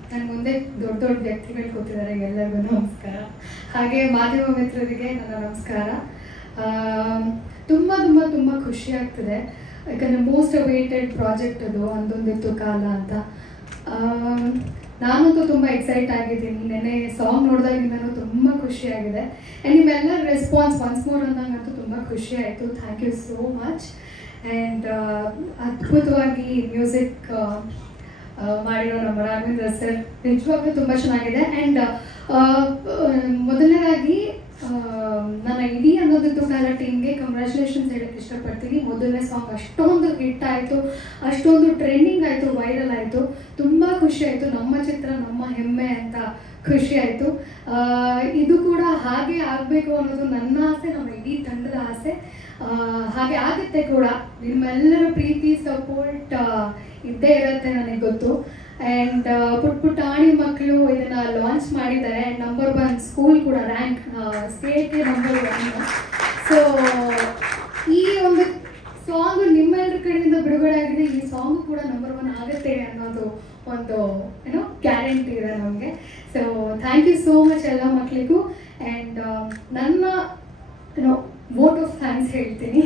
ನನ್ನ ಮುಂದೆ ದೊಡ್ಡ ವ್ಯಕ್ತಿಗಳು ಕೂತಿದ್ದಾರೆ, ಎಲ್ಲರಿಗೂ ನಮಸ್ಕಾರ. ಹಾಗೆ ಮಾಧ್ಯಮ ಮಿತ್ರರಿಗೆ ನನ್ನ ನಮಸ್ಕಾರ. ತುಂಬ ಖುಷಿ ಆಗ್ತದೆ, ಯಾಕಂದರೆ ಮೋಸ್ಟ್ ಅವೇಟೆಡ್ ಪ್ರಾಜೆಕ್ಟ್ ಅದು ಅಂದೊಂದಿತ್ತು ಕಾಲ ಅಂತ. ನಾನಂತೂ ತುಂಬ ಎಕ್ಸೈಟ್ ಆಗಿದ್ದೀನಿ. ನೆನ್ನೆ ಸಾಂಗ್ ನೋಡಿದಾಗಿಂದನೂ ತುಂಬ ಖುಷಿಯಾಗಿದೆ. ಆ್ಯಂಡ್ ನಿಮ್ಮೆಲ್ಲರ ರೆಸ್ಪಾನ್ಸ್ ಒನ್ಸ್ ಮೋರ್ ಅಂದಂಗಂತೂ ತುಂಬ ಖುಷಿ ಆಯಿತು. Thank you so much. And ಅದ್ಭುತವಾಗಿ ಮ್ಯೂಸಿಕ್ ಮಾಡಿರೋ ನಮ್ಮ ರಾಘವೇಂದ್ರ ಸರ್ ನಿಜವಾಗ್ಲೂ ತುಂಬ ಚೆನ್ನಾಗಿದೆ. ಆ್ಯಂಡ್ ಮೊದಲನೇದಾಗಿ ನನ್ನ ಇಡೀ ಅನ್ನೋದಿತ್ತು ಕಾಲ ಟೀಮ್ಗೆ ಕಂಗ್ರ್ಯಾಚುಲೇಷನ್ಸ್ ಹೇಳಕ್ಕೆ ಇಷ್ಟಪಡ್ತೀನಿ. ಮೊದಲನೇ ಸಾಂಗ್ ಅಷ್ಟೊಂದು ಹಿಟ್ ಆಯಿತು, ಅಷ್ಟೊಂದು ಟ್ರೆಂಡಿಂಗ್ ಆಯಿತು, ವೈರಲ್ ಆಯಿತು. ತುಂಬ ಖುಷಿ ಆಯಿತು. ನಮ್ಮ ಚಿತ್ರ ನಮ್ಮ ಹೆಮ್ಮೆ ಅಂತ ಖುಷಿ ಆಯಿತು. ಇದು ಕೂಡ ಹಾಗೆ ಆಗಬೇಕು ಅನ್ನೋದು ನನ್ನ ಆಸೆ, ನಮ್ಮ ಇಡೀ ತಂಡದ ಆಸೆ. ಹಾಗೆ ಆಗುತ್ತೆ ಕೂಡ. ನಿಮ್ಮೆಲ್ಲರ ಪ್ರೀತಿ ಸಪೋರ್ಟ್ ಇದ್ದೇ ಇರುತ್ತೆ ನನಗೆ ಗೊತ್ತು. ಆ್ಯಂಡ್ ಪುಟ್ಟಾಣಿ ಮಕ್ಕಳು ಇದನ್ನು ಲಾಂಚ್ ಮಾಡಿದ್ದಾರೆ. ಆ್ಯಂಡ್ ನಂಬರ್ 1 ಸ್ಕೂಲ್ ಕೂಡ ರ್ಯಾಂಕ್ ಸ್ಟೇಟ್ಗೆ ನಂಬರ್ 1. ಸೊ ಈ ಒಂದು ಸಾಂಗು ನಿಮ್ಮೆಲ್ಲರ ಕಡೆಯಿಂದ ಬಿಡುಗಡೆ ಆಗಿದೆ. ಈ ಸಾಂಗು ಕೂಡ ನಂಬರ್ 1 ಆಗುತ್ತೆ ಅನ್ನೋದು ಒಂದು ಗ್ಯಾರಂಟಿ ಇದೆ ನಮಗೆ. So thank you so much ಎಲ್ಲ ಮಕ್ಕಳಿಗೂ. ಆ್ಯಂಡ್ ನನ್ನ ವೋಟ್ ಆಫ್ ಥ್ಯಾಂಕ್ಸ್ ಹೇಳ್ತೀನಿ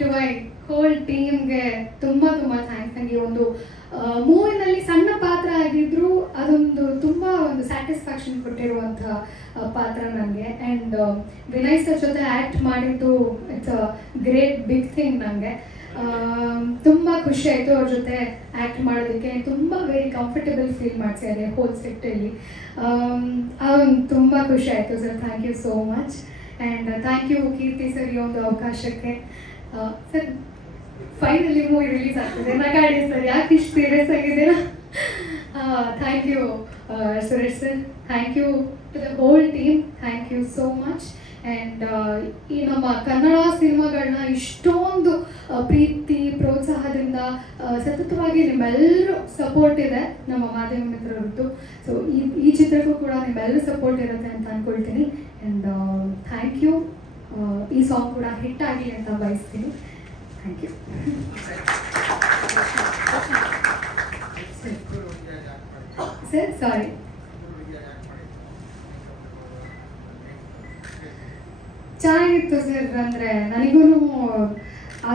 ಟು ಮೈ ಹೋಲ್ ಟೀಮ್ಗೆ. ತುಂಬ ಥ್ಯಾಂಕ್ಸ್. ನನಗೆ ಒಂದು ಮೂವಿನಲ್ಲಿ ಸಣ್ಣ ಪಾತ್ರ ಆಗಿದ್ರು ಅದೊಂದು ತುಂಬ ಒಂದು ಸ್ಯಾಟಿಸ್ಫ್ಯಾಕ್ಷನ್ ಕೊಟ್ಟಿರುವಂಥ ಪಾತ್ರ ನನಗೆ. ಆ್ಯಂಡ್ ವಿನಯ್ ಸರ್ ಜೊತೆ ಆ್ಯಕ್ಟ್ ಮಾಡಿದ್ದು it's a great big thing ನನಗೆ. ತುಂಬ ಖುಷಿ ಆಯಿತು ಅವ್ರ ಜೊತೆ ಆ್ಯಕ್ಟ್ ಮಾಡೋದಕ್ಕೆ. ತುಂಬ ವೆರಿ ಕಂಫರ್ಟಬಲ್ ಫೀಲ್ ಮಾಡಿಸಿದ್ದಾರೆ ಹೋಲ್ ಸೆಟ್ಟಲ್ಲಿ. ತುಂಬ ಖುಷಿ ಆಯಿತು sir. Thank you so much. And thank you Keerthi sir ಈ ಒಂದು ಅವಕಾಶಕ್ಕೆ. ಸರ್ ಫೈನಲಿ ಮೂವಿ ರಿಲೀಸ್ ಆಗ್ತದೆ, ನಗಾಡಿ ಸರ್ ಯಾಕೆ ಇಷ್ಟು ಸೀರಿಯಸ್ ಆಗಿದ್ದೀರಾ? Thank you Suresh sir. Thank you to the whole team. Thank you so much. And ಈ ನಮ್ಮ ಕನ್ನಡ ಸಿನಿಮಾಗಳನ್ನ ಇಷ್ಟೊಂದು ಪ್ರೀತಿ ಪ್ರೋತ್ಸಾಹದಿಂದ ಸತತವಾಗಿ ನಿಮ್ಮೆಲ್ಲರೂ ಸಪೋರ್ಟ್ ಇದೆ ನಮ್ಮ ಮಾಧ್ಯಮ ಮಿತ್ರರದ್ದು. ಸೊ ಈ ಚಿತ್ರಕ್ಕೂ ಕೂಡ ನಿಮ್ಮೆಲ್ಲರೂ ಸಪೋರ್ಟ್ ಇರುತ್ತೆ ಅಂತ ಅಂದ್ಕೊಳ್ತೀನಿ. And thank you. ಈ ಸಾಂಗ್ ಕೂಡ ಹಿಟ್ ಆಗಲಿ ಅಂತ ಬಯಸ್ತೀನಿ. Thank you. ಸರ್ ಸಾರಿ ಚೆನ್ನಾಗಿತ್ತು ಸರ್. ಅಂದರೆ ನನಗೂ ಆ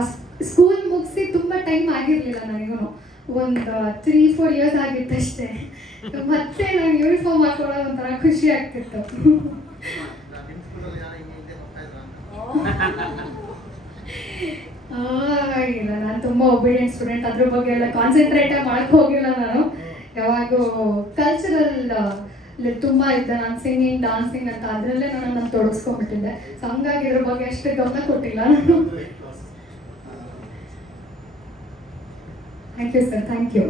ಸ್ಕೂಲ್ ಮುಗಿಸಿ ತುಂಬ ಟೈಮ್ ಆಗಿರಲಿಲ್ಲ. ನನಗೂ ಒಂದು 3-4 ಇಯರ್ಸ್ ಆಗಿತ್ತಷ್ಟೇ. ಮತ್ತೆ ನಾನು ಯೂನಿಫಾರ್ಮ್ ಹಾಕೊಳ್ಳೋ ಒಂಥರ ಖುಷಿ ಆಗ್ತಿತ್ತು. ಇಲ್ಲ, ನಾನು ತುಂಬ ಒಬಿಡಿಯಂಟ್ ಸ್ಟೂಡೆಂಟ್. ಅದ್ರ ಬಗ್ಗೆ ಎಲ್ಲ ಕಾನ್ಸಂಟ್ರೇಟೇ ಮಾಡಕ್ಕೆ ಹೋಗಿಲ್ಲ ನಾನು. ಯಾವಾಗೂ ಕಲ್ಚರಲ್ ತುಂಬ ಇದ್ದೆ ನಾನು, ಸಿಂಗಿಂಗ್, ಡಾನ್ಸಿಂಗ್ ಅಂತ ಅದರಲ್ಲೇ ನಾನು ತೊಡಗಿಸ್ಕೊಂಡ್ಬಿಟ್ಟಿದ್ದೆ. ಸೊ ಹಂಗಾಗಿ ಇದ್ರ ಬಗ್ಗೆ ಅಷ್ಟು ಗಮನ ಕೊಟ್ಟಿಲ್ಲ ನಾನು. Thank you sir, thank you.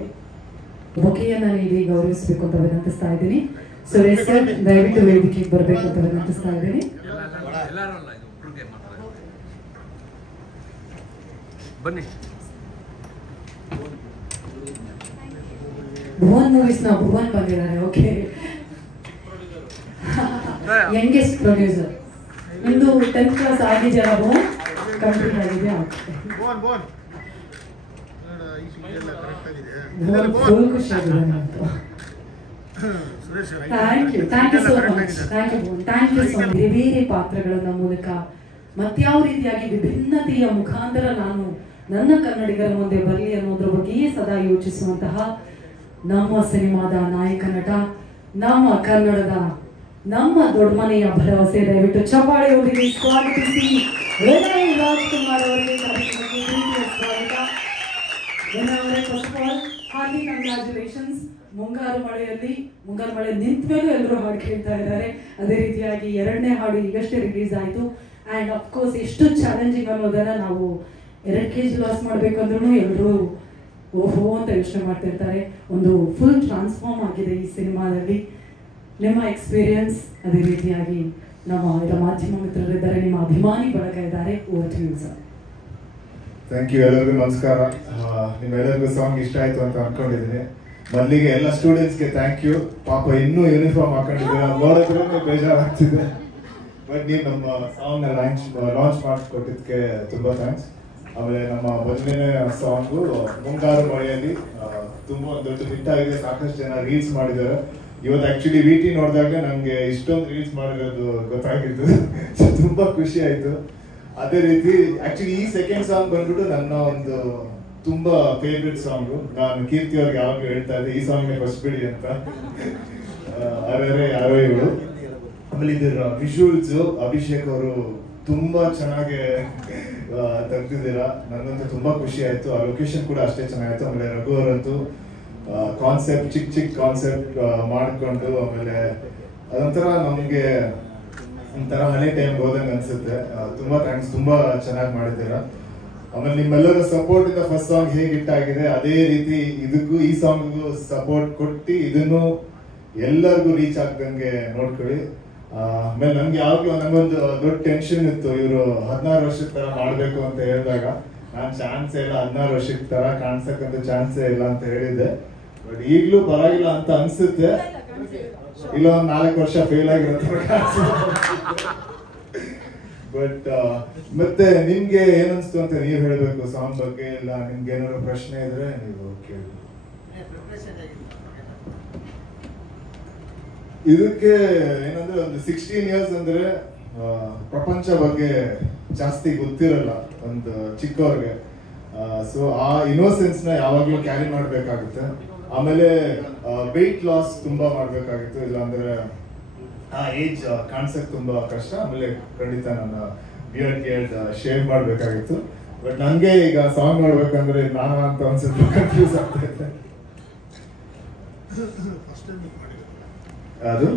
ಬೊಕೆಯನ್ನ ನೀಡಿ ಗೌರವಿಸಬೇಕು ಅಂತ ವಿನಂತಿಸ್ತಾ ಇದ್ದೀನಿ. ಸುರೇಶ್ ಸರ್ ದಯವಿಟ್ಟು ವೇದಿಕೆಗೆ ಬರಬೇಕು ಅಂತ ವಿನಂತಿಸ್ತಾ ಇದ್ದೀನಿ. ಬನ್ನಿ. ಭುವನ್ ಮೂವೀಸ್ ನ ಭುವನ್ ಬಂದಿದ್ದಾರೆ. Okay, youngest producer. ನಿಮ್ದು 10th ಕ್ಲಾಸ್ ಆಗಿದೆಯಾ? ಭುವನ್ ಕಂಪ್ಲೀಟ್ ಆಗಿದೆಯಾ? ಫುಲ್ ಖುಷಿ ಆಗಿದೆ ನಂತು. Thank you so much. Thank you Bhuvan, thank you so much. ಬೇರೆ ಪಾತ್ರಗಳ ಮೂಲಕ ಮತ್ಯಾವ ರೀತಿಯಾಗಿ ವಿಭಿನ್ನತೆಯ ಮುಖಾಂತರ ನಾನು ನನ್ನ ಕನ್ನಡಿಗರ ಮುಂದೆ ಬರಲಿ ಅನ್ನೋದ್ರ ಬಗ್ಗೆಯೇ ಸದಾ ಯೋಚಿಸುವಂತಹ ನಮ್ಮ ಸಿನಿಮಾದ ನಾಯಕ ನಟ, ನಮ್ಮ ಕನ್ನಡದ, ನಮ್ಮ ದೊಡ್ಡಮನೆಯ ಭರವಸೆ. ದಯವಿಟ್ಟು ಚಪ್ಪಾಳೆಯೊಂದಿಗೆ ಸ್ವಾಗತಿಸಿ ವಿನಯ್ ರಾಜ್ಕುಮಾರ್ ಅವರಿಗೆ ಸ್ವಾಗತ. ವಿನಯ್ ಅವರೇ, first of all hearty congratulations. ಮುಂಗಾರು ಮಳೆ ನಿಂತ ಮೇಲೂ ಎಲ್ಲರೂ ಹಾಡು ಕೇಳ್ತಾ ಇದ್ದಾರೆ. ಅದೇ ರೀತಿಯಾಗಿ 2ನೇ ಹಾಡು ಈಗಷ್ಟೇ ರಿಲೀಸ್ ಆಯಿತು. ಆ್ಯಂಡ್ ಅಫ್ಕೋರ್ಸ್ ಎಷ್ಟು ಚಾಲೆಂಜಿಂಗ್ ಅನ್ನೋದನ್ನು ನಾವು 2 kg ಲಾಸ್ ಮಾಡಬೇಕಂದ್ರೂ ಎಲ್ಲರೂ ಓಹೋ ಅಂತ ಯೋಚನೆ ಮಾಡ್ತಿರ್ತಾರೆ. ಒಂದು ಫುಲ್ ಟ್ರಾನ್ಸ್ಫಾರ್ಮ್ ಆಗಿದೆ ಈ ಸಿನಿಮಾದಲ್ಲಿ. ನಿಮ್ಮ ಎಕ್ಸ್ಪೀರಿಯನ್ಸ್, ಅದೇ ರೀತಿಯಾಗಿ ನಮ್ಮ ಮಾಧ್ಯಮ ಮಿತ್ರರಿದ್ದಾರೆ, ನಿಮ್ಮ ಅಭಿಮಾನಿ ಬಳಗ ಇದ್ದಾರೆ. Over to you sir. Thank you. ಎಲ್ಲರಿಗೂ ನಮಸ್ಕಾರ. ನಿಮ್ಮೆಲ್ಲರಿಗೂ ಸಾಂಗ್ ಇಷ್ಟ ಆಯಿತು ಅಂತ ಅನ್ಕೊಂಡಿದ್ದೀನಿ. ಮೊದಲಿಗೆ ಎಲ್ಲ ಸ್ಟೂಡೆಂಟ್ಸ್ಗೆ ಥ್ಯಾಂಕ್ ಯು. ಪಾಪ ಇನ್ನೂ ಯೂನಿಫಾರ್ಮ್ ಹಾಕೊಂಡಿದ್ದೀರಾ, ನೋಡಿದ್ರೆ ಬೇಜಾರಾಗ್ತಿದೆ. ಬಟ್ ನೀವು ನಮ್ಮ ಸಾಂಗ್ನ ಲಾಂಚ್ ಮಾಡಿಕೊಟ್ಟಿದ್ದಕ್ಕೆ ತುಂಬ ಥ್ಯಾಂಕ್ಸ್. ಆಮೇಲೆ ನಮ್ಮ ಮೊದಲನೇ ಸಾಂಗು ಮುಂಗಾರು ಮಳೆಯಲ್ಲಿ ತುಂಬ ದೊಡ್ಡ ಹಿಟ್ ಆಗಿದೆ. ಸಾಕಷ್ಟು ಜನ ರೀಲ್ಸ್ ಮಾಡಿದ್ದಾರೆ. ಇವತ್ತು ಆ್ಯಕ್ಚುಲಿ VT ನೋಡಿದಾಗ ನನಗೆ ಇಷ್ಟೊಂದು ರೀಲ್ಸ್ ಮಾಡಿರೋದು ಗೊತ್ತಾಗಿತ್ತು. ತುಂಬ ಖುಷಿ ಆಯಿತು. ಅದೇ ರೀತಿ ಆ್ಯಕ್ಚುಲಿ ಈ ಸೆಕೆಂಡ್ ಸಾಂಗ್ ಬಂದ್ಬಿಟ್ಟು ನನ್ನ ಒಂದು ತುಂಬ ಫೇವ್ರೆಟ್ ಸಾಂಗು. ನಾನು ಕೀರ್ತಿ ಅವ್ರಿಗೆ ಯಾವಾಗಲೂ ಹೇಳ್ತಾ ಇದ್ದೆ ಈ ಸಾಂಗ್ನೇ ಫಸ್ಟ್ ಬಿಡಿ ಅಂತ. ಅರೆ ಯಾರೋ ಇವರು. ಆಮೇಲೆ ಇದರ ವಿಜುವಲ್ಸು ಅಭಿಷೇಕ್ ಅವರು ತುಂಬ ಚೆನ್ನಾಗಿ ತೆಗ್ದಿದ್ದೀರಾ. ನನಗಂತೂ ತುಂಬ ಖುಷಿ ಆಯಿತು. ಆ ಲೊಕೇಶನ್ ಕೂಡ ಅಷ್ಟೇ ಚೆನ್ನಾಗಿತ್ತು. ಆಮೇಲೆ ರಘು ಅವರಂತೂ ಕಾನ್ಸೆಪ್ಟ್ ಚಿಕ್ಕ ಕಾನ್ಸೆಪ್ಟ್ ಮಾಡಿಕೊಂಡು, ಆಮೇಲೆ ಅದೊಂಥರ ನಮಗೆ ಒಂಥರ ಹಳೆ ಟೈಮ್ ಹೋದಂಗೆ ಅನಿಸುತ್ತೆ. ತುಂಬ ಥ್ಯಾಂಕ್ಸ್, ತುಂಬ ಚೆನ್ನಾಗಿ ಮಾಡಿದ್ದೀರಾ. ಆಮೇಲೆ ನಿಮ್ಮೆಲ್ಲರ ಸಪೋರ್ಟ್ ಇಂದ ಫಸ್ಟ್ ಸಾಂಗ್ ಹೇಗೆ ಹಿಟ್ ಆಗಿದೆ ಅದೇ ರೀತಿ ಇದಕ್ಕೂ ಈ ಸಾಂಗ್ಗೂ ಸಪೋರ್ಟ್ ಕೊಟ್ಟು ಇದನ್ನು ಎಲ್ಲರಿಗೂ ರೀಚ್ ಆಗ್ದಂಗೆ ನೋಡ್ಕೊಳ್ಳಿ. ಆಮೇಲೆ ನನ್ಗೆ ಯಾವಾಗಲೂ ನಂಗೊಂದು ದೊಡ್ಡ ಟೆನ್ಷನ್ ಇತ್ತು, ಇವರು 16 ವರ್ಷದ ತರ ಮಾಡ್ಬೇಕು ಅಂತ ಹೇಳಿದಾಗ ನಾನು ಚಾನ್ಸೇ ಇಲ್ಲ, 16 ವರ್ಷದ ತರ ಕಾಣ್ಸಕ್ಕಂತ ಚಾನ್ಸೇ ಇಲ್ಲ ಅಂತ ಹೇಳಿದ್ದೆ. ಬಟ್ ಈಗ್ಲೂ ಪರವಾಗಿಲ್ಲ ಅಂತ ಅನ್ಸುತ್ತೆ. ಇಲ್ಲ ಒಂದ್ 4 ವರ್ಷ ಫೇಲ್ ಆಗಿರೋ ಬಟ್ ಮತ್ತೆ ನಿಮ್ಗೆ ಏನನ್ಸ್ತು ಅಂತ ನೀವು ಹೇಳ್ಬೇಕು ಸಾಂಗ್ ಬಗ್ಗೆ. ಇಲ್ಲ ನಿಮ್ಗೆ ಏನಾದ್ರು ಪ್ರಶ್ನೆ ಇದ್ರೆ ನೀವು ಕೇಳಿ. ಇದಕ್ಕೆ ಏನಂದ್ರೆ ಒಂದು 16 ಇಯರ್ಸ್ ಅಂದ್ರೆ ಪ್ರಪಂಚ ಬಗ್ಗೆ ಜಾಸ್ತಿ ಗೊತ್ತಿರಲ್ಲ ಒಂದು ಚಿಕ್ಕವ್ರಿಗೆ. ಸೊ ಆ ಇನ್ನೋಸೆನ್ಸ್ ನ ಯಾವಾಗ್ಲೂ ಕ್ಯಾರಿ ಮಾಡ್ಬೇಕಾಗುತ್ತೆ. ಆಮೇಲೆ ವೆಯ್ಟ್ ಲಾಸ್ ತುಂಬಾ ಮಾಡ್ಬೇಕಾಗಿತ್ತು, ಇಲ್ಲಾಂದ್ರೆ ಆ ಏಜ್ ಕಾಣಿಸಕ್ ತುಂಬಾ ಕಷ್ಟ. ಆಮೇಲೆ ಖಂಡಿತ ನನ್ನ ಬಿಯರ್ಡ್ ಶೇವ್ ಮಾಡ್ಬೇಕಾಗಿತ್ತು. ಬಟ್ ನನ್ಗೆ ಈಗ ಸಾಂಗ್ ಮಾಡ್ಬೇಕಂದ್ರೆ ನಾನು ಅಂತ ಒಂದ್ಸಲ ಕನ್ಫ್ಯೂಸ್ ಆಗ್ತಾ ಇದೆ. ಅದು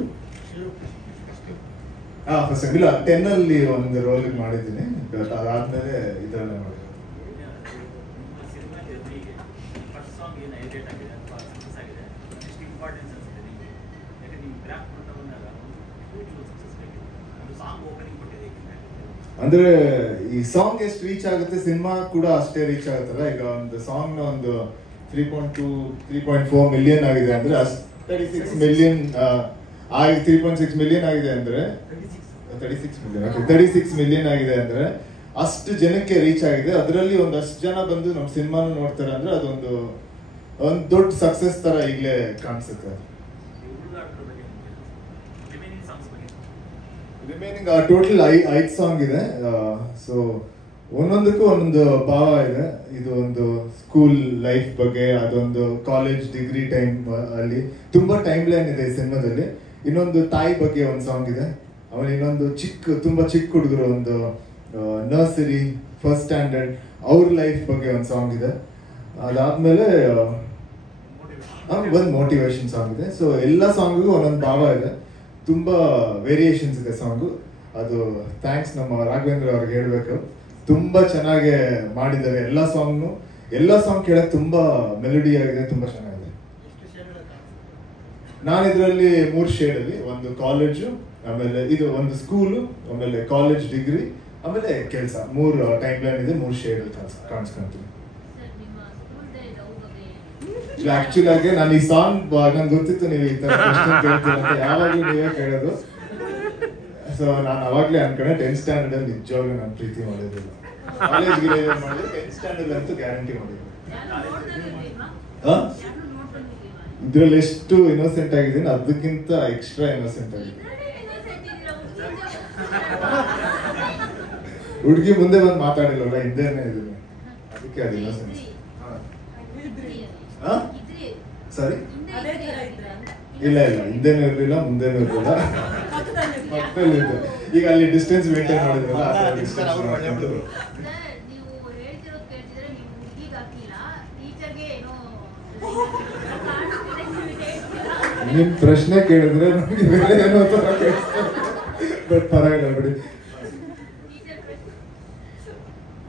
ಫಸ್ಟ್ ಇಲ್ಲ 10 ಅಲ್ಲಿ ಒಂದು ರೋಲ್ ಮಾಡಿದ್ದೀನಿ. ಬಟ್ ಅದಾದ್ಮೇಲೆ ಇದರಲ್ಲೇ ಮಾಡಿದ್ದೀನಿ. ಅಂದ್ರೆ ಈ ಸಾಂಗ್ ಎಷ್ಟು ರೀಚ್ ಆಗುತ್ತೆ ಸಿನಿಮಾ ಕೂಡ ಅಷ್ಟೇ ರೀಚ್ ಆಗುತ್ತಲ್ಲ. ಈಗ ಒಂದು ಸಾಂಗ್ ನ ಒಂದು 3.4 ಮಿಲಿಯನ್ ಆಗಿದೆ ಅಂದ್ರೆ 36 ಮಿಲಿಯನ್ 3.6 ಮಿಲಿಯನ್ ಆಗಿದೆ ಅಂದ್ರೆ 36 ಮಿಲಿಯನ್ ಆಗಿದೆ ಅಂದ್ರೆ ಅಷ್ಟು ಜನಕ್ಕೆ ರೀಚ್ ಆಗಿದೆ. ಅದರಲ್ಲಿ ಒಂದಷ್ಟು ಜನ ಬಂದು ನಮ್ಮ ಸಿನಿಮಾನ ನೋಡ್ತಾರೆ ಅಂದ್ರೆ ಅದೊಂದು ದೊಡ್ಡ ಸಕ್ಸಸ್ ತರ ಈಗಲೇ ಕಾಣಿಸುತ್ತೆ. ರಿಮೈನಿಂಗ್ ಟೋಟಲ್ 5 ಸಾಂಗ್ ಇದೆ. ಸೊ ಒಂದೊಂದಕ್ಕೂ ಒಂದೊಂದು ಭಾವ ಇದೆ. ಇದು ಒಂದು ಸ್ಕೂಲ್ ಲೈಫ್ ಬಗ್ಗೆ, ಅದೊಂದು ಕಾಲೇಜ್ ಡಿಗ್ರಿ ಟೈಮ್ ಅಲ್ಲಿ ತುಂಬಾ ಟೈಮ್ ಲೈನ್ ಇದೆ ಈ ಸಿನಿಮಾದಲ್ಲಿ. ಇನ್ನೊಂದು ತಾಯಿ ಬಗ್ಗೆ ಒಂದು ಸಾಂಗ್ ಇದೆ. ಆಮೇಲೆ ಇನ್ನೊಂದು ತುಂಬಾ ಚಿಕ್ಕ ಹುಡುಗರು, ಒಂದು ನರ್ಸರಿ ಫಸ್ಟ್ ಸ್ಟ್ಯಾಂಡರ್ಡ್ ಅವ್ರ ಲೈಫ್ ಬಗ್ಗೆ ಒಂದು ಸಾಂಗ್ ಇದೆ. ಅದಾದ್ಮೇಲೆ ಒಂದು ಮೋಟಿವೇಶನ್ ಸಾಂಗ್ ಇದೆ. ಸೊ ಎಲ್ಲ ಸಾಂಗಿಗೂ ಒಂದೊಂದು ಭಾವ ಇದೆ, ತುಂಬಾ ವೇರಿಯೇಷನ್ಸ್ ಇದೆ ಸಾಂಗು. ಅದು ಥ್ಯಾಂಕ್ಸ್ ನಮ್ಮ ರಾಘವೇಂದ್ರ ಅವ್ರಿಗೆ ಹೇಳ್ಬೇಕು. ತುಂಬಾ ಚೆನ್ನಾಗಿ ಮಾಡಿದ್ದಾರೆ ಎಲ್ಲ ಸಾಂಗ್ ಕೇಳಕ್ ತುಂಬಾ ಮೆಲೋಡಿ ಆಗಿದೆ, ತುಂಬಾ ಚೆನ್ನಾಗಿದೆ. ನಾನು ಇದರಲ್ಲಿ 3 ಶೇಡ್ ಅಲ್ಲಿ, ಒಂದು ಕಾಲೇಜು, ಆಮೇಲೆ ಇದು ಒಂದು ಸ್ಕೂಲು, ಆಮೇಲೆ ಕಾಲೇಜ್ ಡಿಗ್ರಿ, ಆಮೇಲೆ ಕೆಲಸ, 3 ಟೈಮ್ ಲೈನ್ ಇದೆ, 3 ಶೇಡ್ ಅಲ್ಲಿ ಕಾಣಿಸ್ಕೊಂತೀನಿ. ಆಕ್ಚುಲಿ ಆಗಿ ನಾನು ಈ ಸಾಂಗ್ ನಂಗೆ ಗೊತ್ತಿತ್ತು ನೀವು ಈ ತರ ಕ್ವೆಶ್ಚನ್ ಕೇಳ್ತೀರ ಅಂತ, ಯಾವಾಗ್ಲೂ ನೀವೇ ಕೇಳೋದು. ಸೊ ನಾನು ಅವಾಗ್ಲೇ ಅನ್ಕೊಂಡೆ 10th ಸ್ಟ್ಯಾಂಡರ್ಡ್ ಅಲ್ಲಿ ನಿಜವಾಗ್ಲೂ ನಾನು ಪ್ರೀತಿ ಮಾಡೋದಿಲ್ಲ. ಕಾಲೇಜ್ ಗಿಲೇಜ್ ಮಾಡಿದ್ರೆ 10th ಸ್ಟ್ಯಾಂಡರ್ಡ್ ಅಂತೂ ಗ್ಯಾರಂಟಿ ಮಾಡಿದ್ರು. ಇದ್ರಲ್ಲಿ ಎಷ್ಟು ಇನ್ನೋಸೆಂಟ್ ಆಗಿದ್ದೀನಿ, ಅದಕ್ಕಿಂತ ಎಕ್ಸ್ಟ್ರಾ ಇನ್ನೋಸೆಂಟ್ ಆಗಿದೆ. ಹುಡುಗಿ ಮುಂದೆ ಬಂದು ಮಾತಾಡಿಲ್ಲ, ಹಿಂದೆನೆ ಇದೀನಿ, ಅದಕ್ಕೆ ಅದು ಇನ್ನೋಸೆನ್ಸ್. ಸರಿ, ಇಲ್ಲ ಹಿಂದೆನೂ ಇರ್ಲಿಲ್ಲ, ಮುಂದೆನೂ ಇರ್ಲಿಲ್ಲ, ಪಕ್ಕದಲ್ಲಿ ಇದ್ದೆ. ಈಗ ಅಲ್ಲಿ ಡಿಸ್ಟೆನ್ಸ್ ಮೇಂಟೈನ್ ಮಾಡಿದ್ರಲ್ಲ, ಆ ತರ ಡಿಸ್ಟೆನ್ಸ್ ಮಾಡ್ಕೊಂಡು. ನಿಮ್ ಪ್ರಶ್ನೆ ಕೇಳಿದ್ರೆ ನಮ್ಗೆ ಬೇರೆ ಏನೋ ತರ ಬಟ್ ಪರವಾಗಿಲ್ಲ ಬಿಡಿ.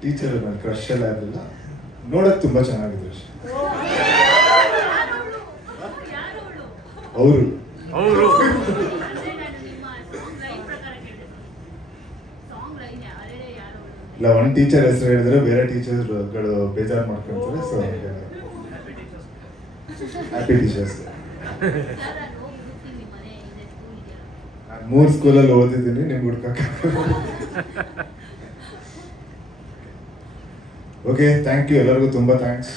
ಟೀಚರ್ ನನ್ನ ಕ್ರಶ್ ಎಲ್ಲ ಇರಲಿಲ್ಲ, ನೋಡಕ್ ತುಂಬಾ ಚೆನ್ನಾಗಿದ್ರು ಅಷ್ಟೇ. ಅವರು ಇಲ್ಲ, ಒಂದು ಟೀಚರ್ ಹೆಸರು ಹೇಳಿದ್ರೆ ಬೇರೆ ಟೀಚರ್ಗಳು ಬೇಜಾರು ಮಾಡ್ಕೊಂತಾರೆ. So happy teachers. ನಾನು 3 ಸ್ಕೂಲಲ್ಲಿ ಓದಿದ್ದೀನಿ, ನಿಮ್ಗೆ ಹುಡ್ಕಕ್ಕೆ. ಓಕೆ, ಥ್ಯಾಂಕ್ ಯು ಎಲ್ಲರಿಗೂ, ತುಂಬಾ thanks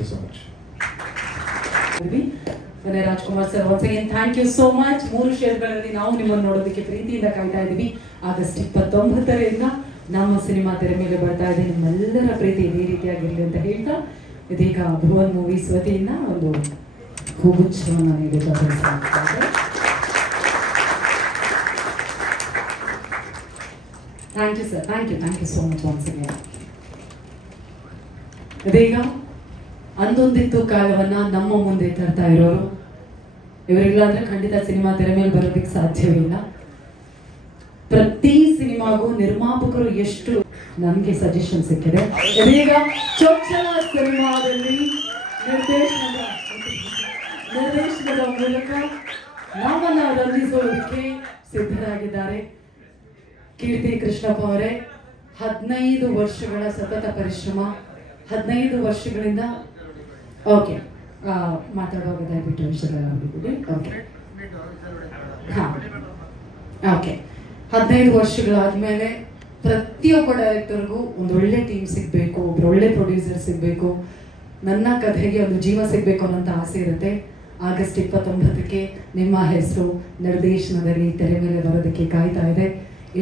you so much. Vinay Rajkumar sir, once again thank you so much. 3 ಶೇಡ್ಗಳಲ್ಲಿ ನಾವು ನಿಮ್ಮನ್ನು ನೋಡೋದಕ್ಕೆ ಪ್ರೀತಿಯಿಂದ ಕಾಯ್ತಾ ಇದ್ದೀವಿ. ಆಗಸ್ಟ್ 29ರಿಂದ ನಮ್ಮ ಸಿನಿಮಾ ತೆರೆ ಮೇಲೆ ಬರ್ತಾ ಇದೆ. ನಿಮ್ಮೆಲ್ಲರ ಪ್ರೀತಿ ಇದೇ ರೀತಿಯಾಗಿರಲಿ ಅಂತ ಹೇಳ್ತಾ, ಇದೀಗ ಭುವನ್ ಮೂವೀಸ್ ವತಿಯಿಂದ ಒಂದು ಹೂಗುಚ್ಛವನ್ನು ನೀಡಿದ್ದಾರೆ. Thank you sir, thank you so much once again. ಇದೀಗ ಅಂದೊಂದಿತ್ತು ಕಾಲವನ್ನ ನಮ್ಮ ಮುಂದೆ ತರ್ತಾ ಇರೋರು ಇವರಿಲ್ಲ ಅಂದ್ರೆ ಖಂಡಿತ ಸಿನಿಮಾ ತೆರೆ ಮೇಲೆ ಬರೋದಕ್ಕೆ ಸಾಧ್ಯವಿಲ್ಲ. ಪ್ರತಿ ಸಿನಿಮಾಗೂ ನಿರ್ಮಾಪಕರು ಎಷ್ಟು ನಮ್ಗೆ ಸಜೆಷನ್ ಸಿಕ್ಕಿದೆ. ಇದೀಗ ಚೊಚ್ಚಲ ಸಿನಿಮಾದಲ್ಲಿ ನಿರ್ದೇಶನದ ಮೂಲಕ ನಮ್ಮನ್ನ ರಂಜಿಸೋದಕ್ಕೆ ಸಿದ್ಧರಾಗಿದ್ದಾರೆ ಕೀರ್ತಿ ಕೃಷ್ಣಪ್ಪ ಅವರೇ. 15 ವರ್ಷಗಳ ಸತತ ಪರಿಶ್ರಮ, 15 ವರ್ಷಗಳಿಂದ ಓಕೆ ಮಾತಾಡುವಾಗ ದಯವಿಟ್ಟು ವಿಷಯಗಳಾಗ್ಬಿಡಿ. ಓಕೆ 15 ವರ್ಷಗಳಾದ್ಮೇಲೆ ಪ್ರತಿಯೊಬ್ಬ ಡೈರೆಕ್ಟರ್ಗೂ ಒಂದು ಒಳ್ಳೆ ಟೀಮ್ ಸಿಗಬೇಕು, ಒಬ್ರು ಒಳ್ಳೆ ಪ್ರೊಡ್ಯೂಸರ್ ಸಿಗಬೇಕು, ನನ್ನ ಕಥೆಗೆ ಒಂದು ಜೀವ ಸಿಗಬೇಕು ಅನ್ನೋಂಥ ಆಸೆ ಇರುತ್ತೆ. ಆಗಸ್ಟ್ 29ಕ್ಕೆ ನಿಮ್ಮ ಹೆಸರು ನಿರ್ದೇಶನದಲ್ಲಿ ತೆರೆ ಮೇಲೆ ಬರೋದಕ್ಕೆ ಕಾಯ್ತಾ ಇದೆ.